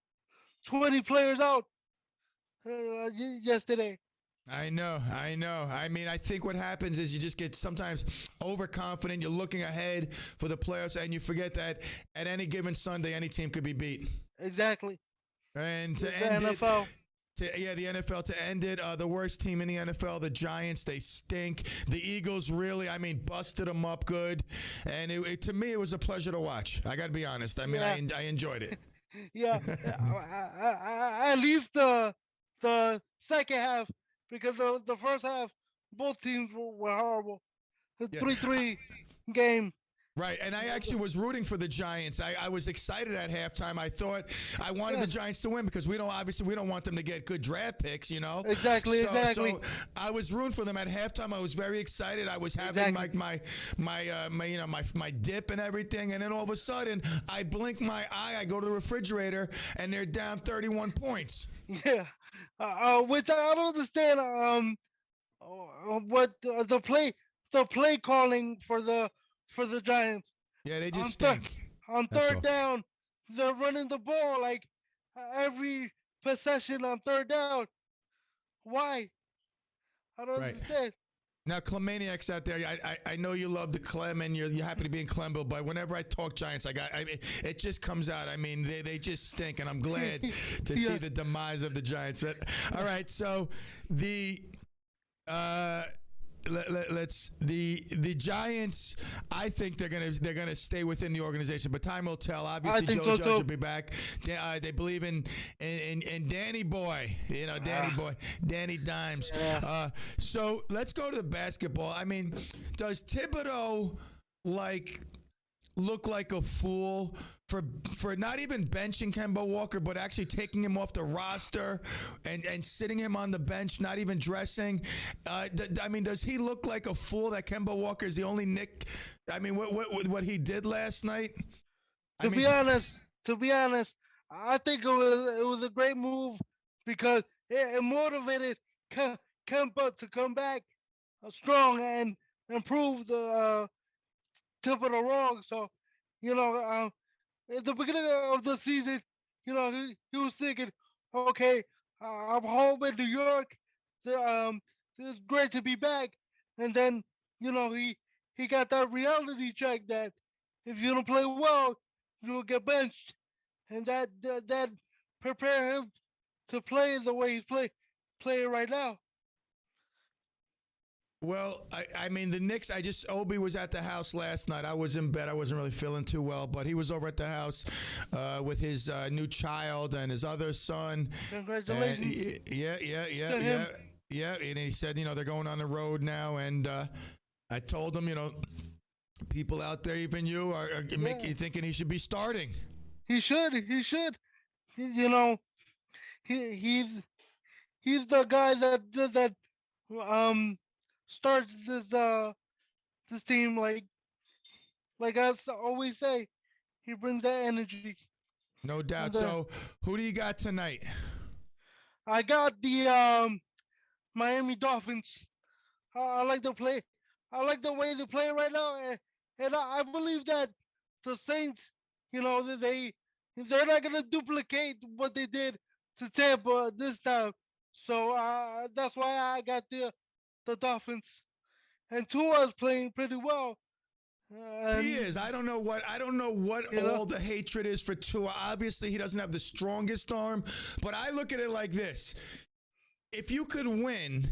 20 players out yesterday. I know. I mean, I think what happens is you just get sometimes overconfident. You're looking ahead for the playoffs, and you forget that at any given Sunday, any team could be beat. Exactly. And to The end NFL. the NFL to end it, the worst team in the NFL, the Giants, they stink. The Eagles really, I mean, busted them up good. And to me, it was a pleasure to watch. I got to be honest. I mean, I enjoyed it. Yeah, at least the second half, because the first half, both teams were horrible. The 3-3 game. Right, and I actually was rooting for the Giants. I was excited at halftime. I wanted the Giants to win because we don't want them to get good draft picks, you know. Exactly. So I was rooting for them at halftime. I was very excited. I was having my dip and everything, and then all of a sudden I blink my eye. I go to the refrigerator, and they're down 31 points. Yeah, which I don't understand. What the play calling for the Giants. Yeah, they just stink. On third down, they're running the ball like every possession on third down. Why? I don't understand. Now, Clemaniacs out there, I know you love the Clem and you're happy to be in Clemville, but whenever I talk Giants, it just comes out. I mean, they just stink, and I'm glad to see the demise of the Giants. But, all right, so the Giants, I think they're gonna stay within the organization, but time will tell. Obviously, Joe Judge will be back. They believe in Danny Boy, Danny Dimes. Yeah. So let's go to the basketball. I mean, does Thibodeau look like a fool for not even benching Kemba Walker, but actually taking him off the roster and sitting him on the bench, not even dressing? I mean, does he look like a fool that Kemba Walker is the only Nick? I mean, what he did last night? To be honest, I think it was a great move because it motivated Kemba to come back strong and improve the Thibodeau wrong. So, at the beginning of the season, he was thinking, okay, I'm home in New York. It's great to be back. And then, he got that reality check that if you don't play well, you'll get benched. And that prepared him to play the way he's playing right now. Well, I mean, the Knicks, Obi was at the house last night. I was in bed. I wasn't really feeling too well, but he was over at the house with his new child and his other son. Congratulations. Yeah. And he said, they're going on the road now. And I told him, people out there, even you, are making you thinking he should be starting. He should. He's the guy that starts this team like I always say, he brings that energy. No doubt. So, who do you got tonight? I got the Miami Dolphins. I like the play. I like the way they play right now, and I believe that the Saints, they're not gonna duplicate what they did to Tampa this time. So that's why I got the Dolphins, and Tua's playing pretty well. He is. I don't know what all the hatred is for Tua. Obviously, he doesn't have the strongest arm, but I look at it like this: if you could win,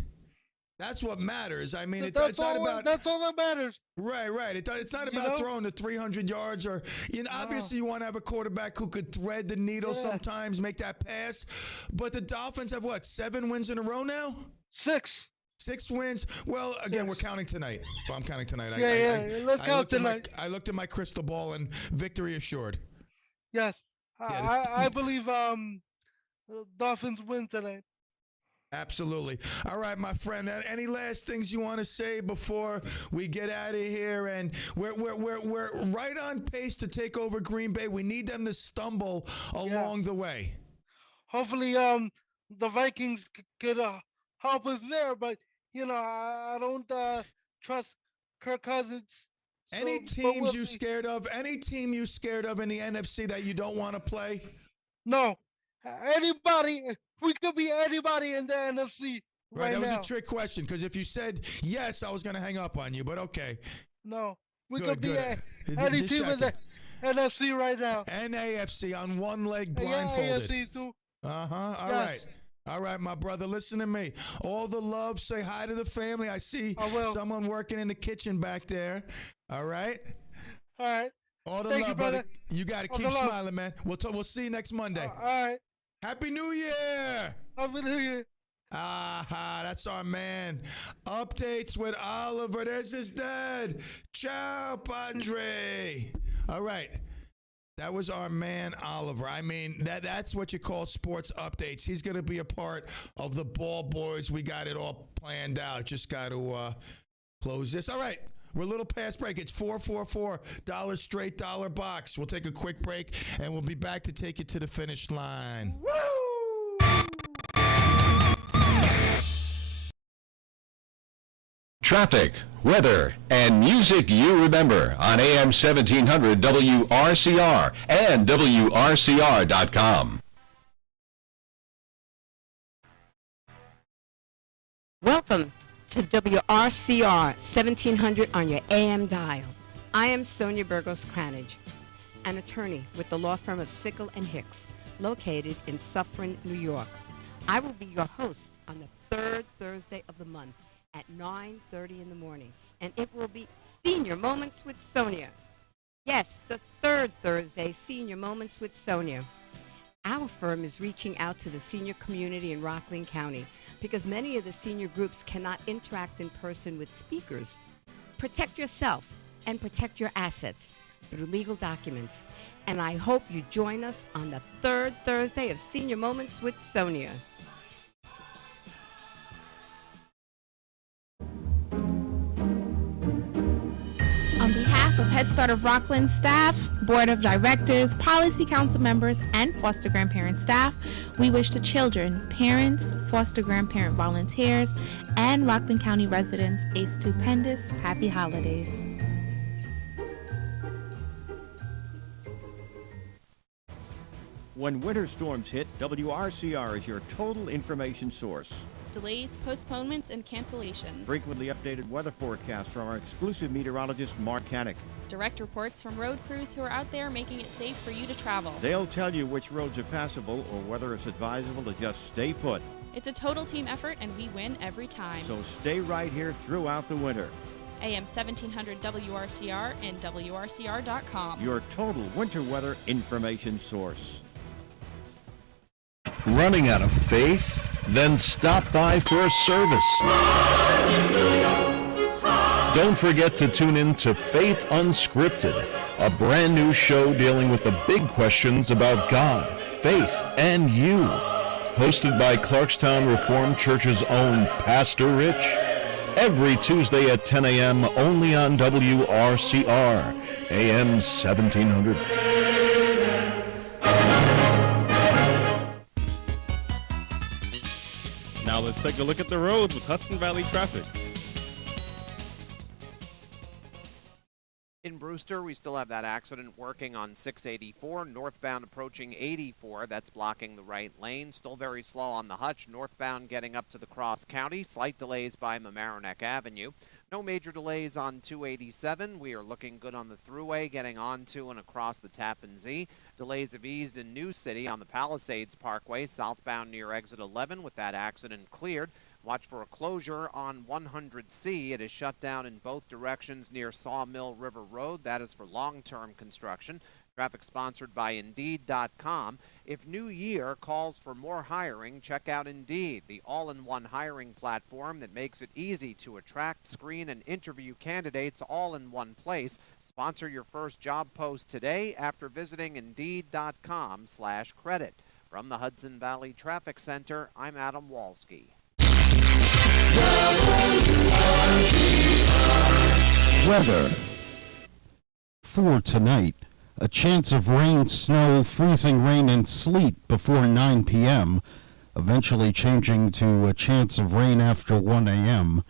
that's what matters. I mean, it's not about. That's all that matters. Right. It's not about throwing the 300 yards or, obviously you want to have a quarterback who could thread the needle sometimes, make that pass. But the Dolphins have 7 wins in a row now? 6 wins. Well, again, we're counting tonight. Well, I'm counting tonight. Let's count tonight. I looked at my crystal ball and victory assured. Yes. I believe the Dolphins win tonight. Absolutely. All right, my friend. Any last things you want to say before we get out of here? And we're right on pace to take over Green Bay. We need them to stumble along the way. Hopefully, the Vikings could help us there, but I don't trust Kirk Cousins. Any teams you scared of? Any team you scared of in the NFC that you don't want to play? No. Anybody. We could be anybody in the NFC. Right, that was now. a trick question, because if you said yes, I was going to hang up on you, but okay. No, we Good, could be good. any Just team in the checking. NFC right now. NAFC on one leg, Yeah, blindfolded. AFC too. Uh-huh, all Yes. right. All right, my brother, listen to me. All the love, say hi to the family. I see someone working in the kitchen back there. All right? All right. All the Thank love, you, brother. You got to All keep the love. smiling, man. We'll see you next Monday. All right. Happy New Year! Happy New Year. Aha, that's our man. Updates with Oliver. There's his dad. Ciao, Padre. All right. That was our man, Oliver. I mean, that's what you call sports updates. He's going to be a part of the Ball Boys. We got it all planned out. Just got to close this. All right. We're a little past break. It's $444 straight dollar box. We'll take a quick break, and we'll be back to take you to the finish line. Woo! Traffic, weather, and music you remember on AM 1700 WRCR and WRCR.com. Welcome to WRCR 1700 on your AM dial. I am Sonia Burgos Cranage, an attorney with the law firm of Sickle and Hicks, located in Suffern, New York. I will be your host on the third Thursday of the month at 9:30 in the morning, and it will be Senior Moments with Sonia. Yes, the third Thursday, Senior Moments with Sonia. Our firm is reaching out to the senior community in Rockland County because many of the senior groups cannot interact in person with speakers. Protect yourself and protect your assets through legal documents, and I hope you join us on the third Thursday of Senior Moments with Sonia. On behalf of Head Start of Rockland staff, Board of Directors, Policy Council members, and foster grandparent staff, we wish the children, parents, foster grandparent volunteers, and Rockland County residents a stupendous happy holidays. When winter storms hit, WRCR is your total information source. Delays, postponements, and cancellations. Frequently updated weather forecasts from our exclusive meteorologist, Mark Hannick. Direct reports from road crews who are out there making it safe for you to travel. They'll tell you which roads are passable or whether it's advisable to just stay put. It's a total team effort, and we win every time. So stay right here throughout the winter. AM 1700 WRCR and WRCR.com. Your total winter weather information source. Running out of faith? Then stop by for a service. Don't forget to tune in to Faith Unscripted, a brand new show dealing with the big questions about God, faith, and you. Hosted by Clarkstown Reformed Church's own Pastor Rich. Every Tuesday at 10 a.m. only on WRCR, AM 1700. Now let's take a look at the roads with Hudson Valley traffic. In Brewster, we still have that accident working on 684, northbound approaching 84. That's blocking the right lane. Still very slow on the Hutch, northbound getting up to the Cross County. Slight delays by Mamaroneck Avenue. No major delays on 287. We are looking good on the thruway, getting onto and across the Tappan Zee. Delays have eased in New City on the Palisades Parkway, southbound near exit 11, with that accident cleared. Watch for a closure on 100C. It is shut down in both directions near Sawmill River Road. That is for long-term construction. Traffic sponsored by Indeed.com. If New Year calls for more hiring, check out Indeed, the all-in-one hiring platform that makes it easy to attract, screen, and interview candidates all in one place. Sponsor your first job post today after visiting Indeed.com/credit. From the Hudson Valley Traffic Center, I'm Adam Walski. Weather. For tonight, a chance of rain, snow, freezing rain, and sleet before 9 p.m., eventually changing to a chance of rain after 1 a.m.,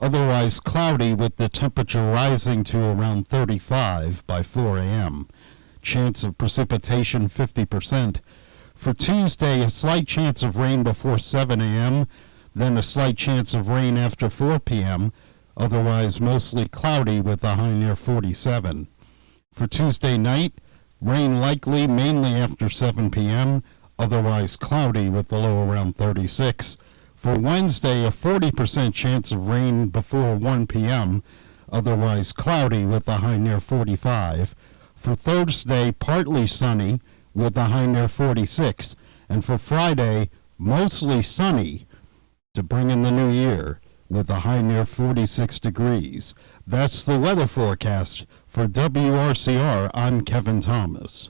otherwise cloudy with the temperature rising to around 35 by 4 a.m. Chance of precipitation 50%. For Tuesday, a slight chance of rain before 7 a.m., then a slight chance of rain after 4 p.m., otherwise mostly cloudy with a high near 47. For Tuesday night, rain likely mainly after 7 p.m., otherwise cloudy with the low around 36. For Wednesday, a 40% chance of rain before 1 p.m., otherwise cloudy with a high near 45. For Thursday, partly sunny with a high near 46. And for Friday, mostly sunny to bring in the new year with a high near 46 degrees. That's the weather forecast for WRCR. I'm Kevin Thomas.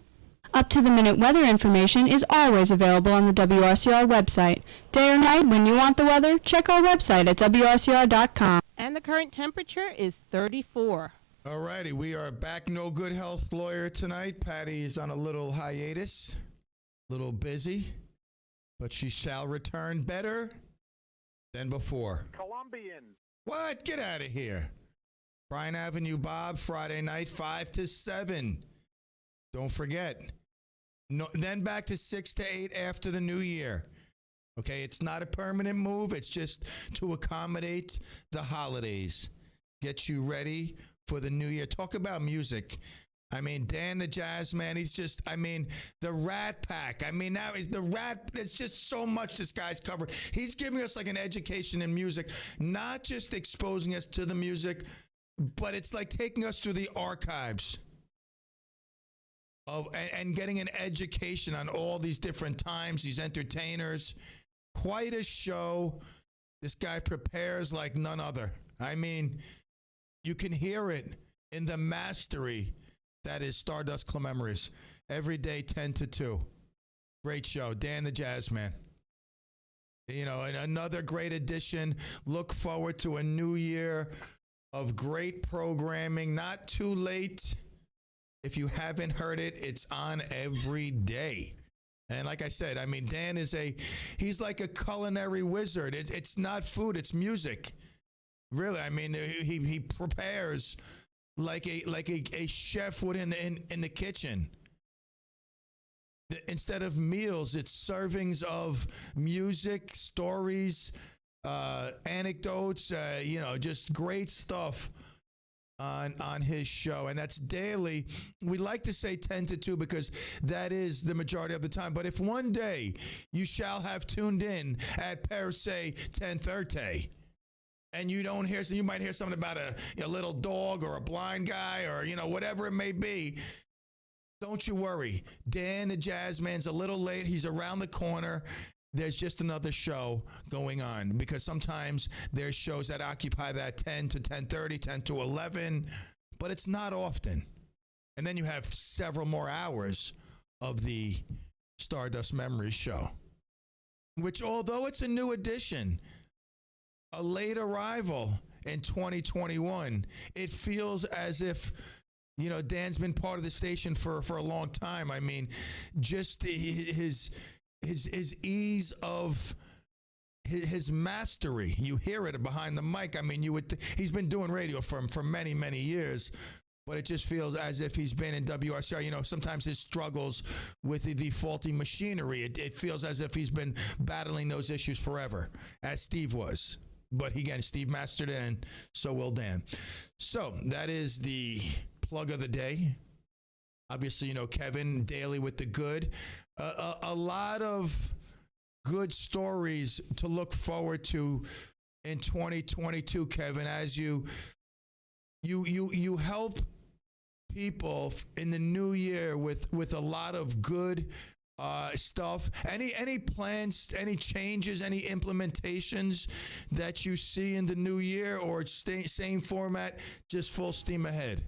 Up-to-the-minute weather information is always available on the WRCR website. Day or night, when you want the weather, check our website at WRCR.com. And the current temperature is 34. All righty, we are back. No Good Health Lawyer tonight. Patty's on a little hiatus, little busy, but she shall return better than before. Colombian. What? Get out of here. Bryan Avenue Bob, Friday night, 5 to 7. Don't forget. No, then back to 6 to 8 after the new year. Okay, it's not a permanent move. It's just to accommodate the holidays. Get you ready for the new year. Talk about music. I mean, Dan the Jazz Man, he's just, I mean, the Rat Pack. I mean, now is the Rat, there's just so much this guy's covered. He's giving us like an education in music, not just exposing us to the music, but it's like taking us through the archives and getting an education on all these different times, these entertainers. Quite a show. This guy prepares like none other. I mean, you can hear it in the mastery that is Stardust Clememories. Every day, 10 to 2. Great show. Dan the Jazz Man. You know, and another great addition. Look forward to a new year of great programming. Not too late. If you haven't heard it, it's on every day. And like I said, I mean, Dan is he's like a culinary wizard. It's not food, it's music. Really, I mean, he prepares like a chef would in the kitchen. Instead of meals, it's servings of music, stories, anecdotes, just great stuff on his show. And that's daily. We like to say 10 to 2 because that is the majority of the time. But if one day you shall have tuned in at per se 10:30 and you don't hear, so you might hear something about a little dog or a blind guy or, whatever it may be, don't you worry. Dan the Jazz Man's a little late. He's around the corner. There's just another show going on because sometimes there's shows that occupy that 10 to 10:30, 10 to 11, but it's not often. And then you have several more hours of the Stardust Memories show, which, although it's a new edition, a late arrival in 2021, it feels as if, Dan's been part of the station for a long time. I mean, just his ease of his mastery. You hear it behind the mic. I mean, he's been doing radio for many, many years, but it just feels as if he's been in WRCR. Sometimes his struggles with the faulty machinery, it feels as if he's been battling those issues forever, as Steve was. But again, Steve mastered it, and so will Dan. So that is the plug of the day. Obviously, Kevin daily with the good. A lot of good stories to look forward to in 2022, Kevin, as you help people in the new year with a lot of good stuff. Any plans, any changes, any implementations that you see in the new year, or same format, just full steam ahead?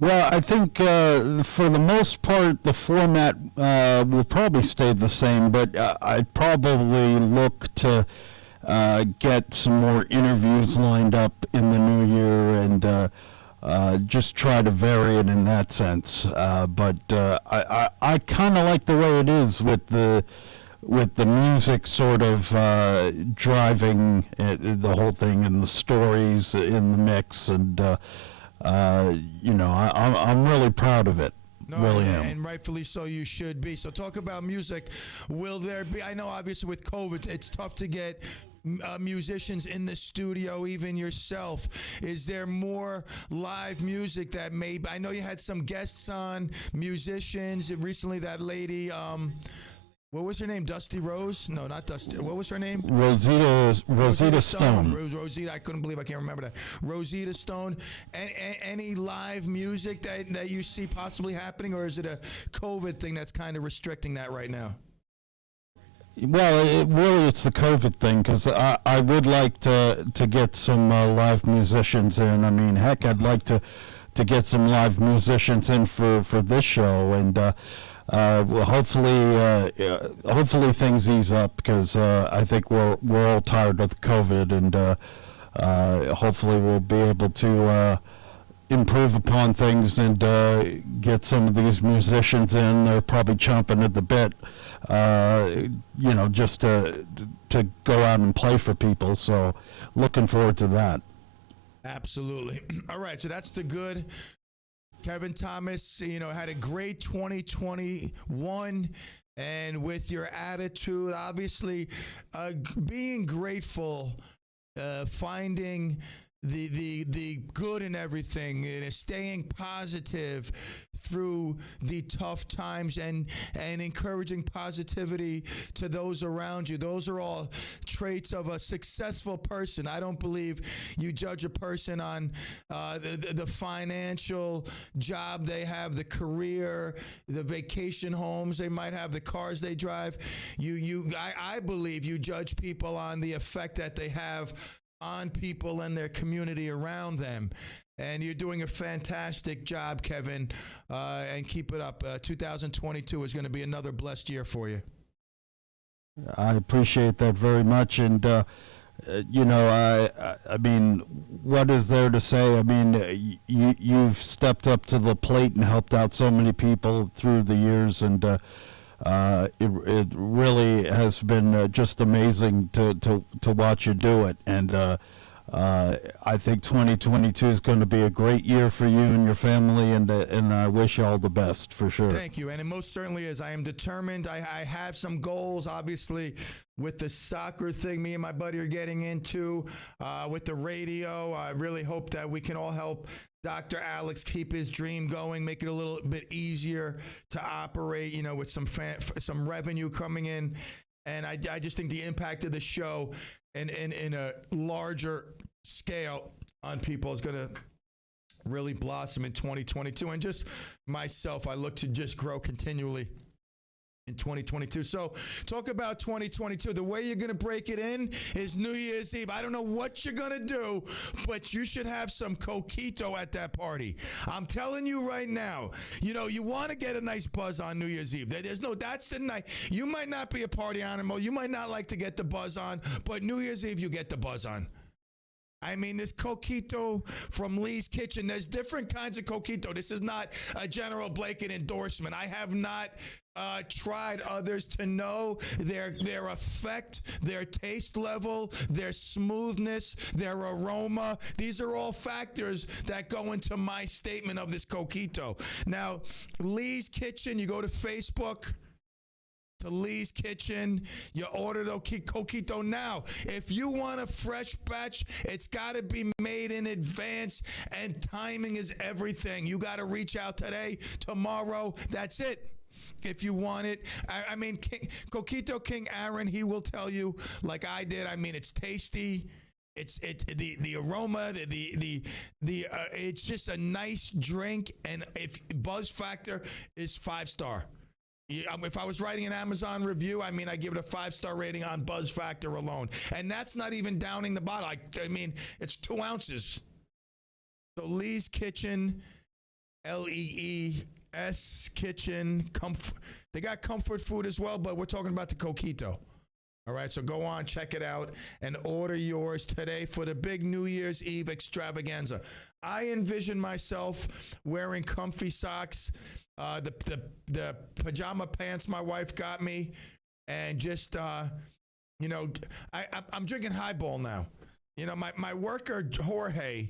Well, I think for the most part, the format will probably stay the same, but I'd probably look to get some more interviews lined up in the new year and just try to vary it in that sense. But I kind of like the way it is with the music sort of driving the whole thing and the stories in the mix, and I'm really proud of it. No, Really am. and rightfully so, you should be. So talk about music. Will there be, I know obviously with COVID, it's tough to get musicians in the studio, even yourself. Is there more live music that maybe, I know you had some guests on, musicians, recently that lady, what was her name? Dusty Rose? No, not Dusty. What was her name? Rosita Stone. Rosita, I couldn't believe I can't remember that. Rosita Stone. Any live music that you see possibly happening, or is it a COVID thing that's kind of restricting that right now? Well, it's the COVID thing, because I would like to get some live musicians in. I mean, heck, I'd like to get some live musicians in for this show, and well, hopefully things ease up, because I think we're all tired of COVID, and hopefully we'll be able to improve upon things and get some of these musicians in. They're probably chomping at the bit, just to go out and play for people. So looking forward to that. Absolutely. All right, so that's the good. Kevin Thomas, had a great 2021, and with your attitude, obviously, being grateful, finding the good in everything, staying positive through the tough times, and encouraging positivity to those around you. Those are all traits of a successful person. I don't believe you judge a person on the financial job they have, the career, the vacation homes they might have, the cars they drive. I believe you judge people on the effect that they have on people and their community around them. And you're doing a fantastic job, Kevin, and keep it up. 2022 is going to be another blessed year for you. I appreciate that very much, and I mean, what is there to say? I mean, you've stepped up to the plate and helped out so many people through the years, and it really has been just amazing to watch you do it. And I think 2022 is going to be a great year for you and your family, and I wish you all the best, for sure. Thank you, and it most certainly is. I am determined. I have some goals, obviously, with the soccer thing me and my buddy are getting into, with the radio. I really hope that we can all help Dr. Alex keep his dream going, make it a little bit easier to operate, with some revenue coming in. And I just think the impact of the show in a larger scale on people is going to really blossom in 2022. And just myself, I look to just grow continually in 2022. So talk about 2022. The way you're going to break it in is New Year's Eve. I don't know what you're going to do, but you should have some coquito at that party. I'm telling you right now, you want to get a nice buzz on New Year's Eve. That's the night. You might not be a party animal. You might not like to get the buzz on, but New Year's Eve, you get the buzz on. I mean, this coquito from Lee's Kitchen, there's different kinds of coquito. This is not a general blanket endorsement. I have not tried others to know their effect, their taste level, their smoothness, their aroma. These are all factors that go into my statement of this coquito. Now, Lee's Kitchen, you go to Facebook, to Lee's Kitchen, you order the coquito now. If you want a fresh batch, it's got to be made in advance, and timing is everything. You got to reach out today, tomorrow, that's it. If you want it, I mean, Coquito King Aaron, he will tell you, like I did. I mean, it's tasty. It's the aroma, it's just a nice drink, and if buzz factor is 5-star. If I was writing an Amazon review, I give it a 5-star rating on buzz factor alone. And that's not even downing the bottle. I mean, it's 2 ounces. So Lee's Kitchen, LEES Kitchen, they got comfort food as well, but we're talking about the coquito. All right, so go on, check it out, and order yours today for the big New Year's Eve extravaganza. I envision myself wearing comfy socks, the pajama pants my wife got me, and just, I'm drinking highball now. My worker, Jorge,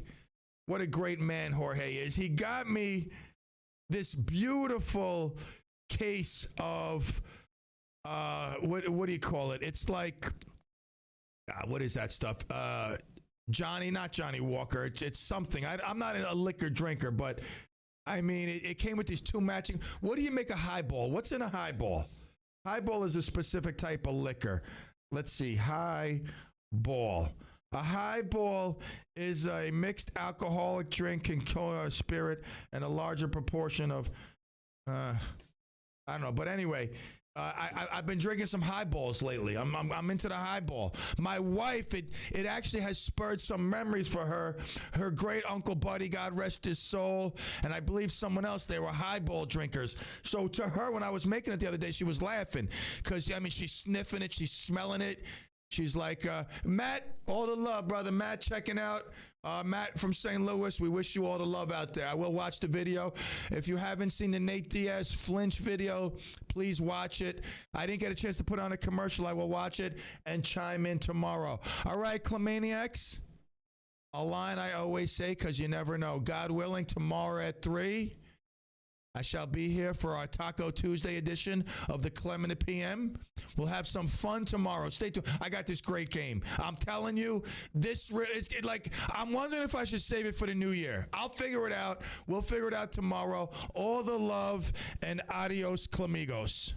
what a great man Jorge is. He got me this beautiful case of what do you call it? It's like what is that stuff? Not Johnny Walker. It's something. I'm not a liquor drinker, but I mean, it came with these two matching. What do you make a highball? What's in a highball? Highball is a specific type of liquor. Let's see. Highball. A highball is a mixed alcoholic drink containing spirit and a larger proportion of, I don't know. But anyway, I've been drinking some highballs lately. I'm into the highball. My wife, it actually has spurred some memories for her. Her great uncle Buddy, God rest his soul, and I believe someone else, they were highball drinkers. So to her, when I was making it the other day, she was laughing because, I mean, she's sniffing it, she's smelling it. She's like, Matt, all the love, brother. Matt checking out. Matt from St. Louis, we wish you all the love out there. I will watch the video. If you haven't seen the Nate Diaz flinch video, please watch it. I didn't get a chance to put on a commercial. I will watch it and chime in tomorrow. All right, Clemaniacs. A line I always say because you never know. God willing, tomorrow at 3, I shall be here for our Taco Tuesday edition of the CLEM and the PM. We'll have some fun tomorrow. Stay tuned. I got this great game. I'm telling you, this is like, I'm wondering if I should save it for the new year. I'll figure it out. We'll figure it out tomorrow. All the love and adios, Clemigos.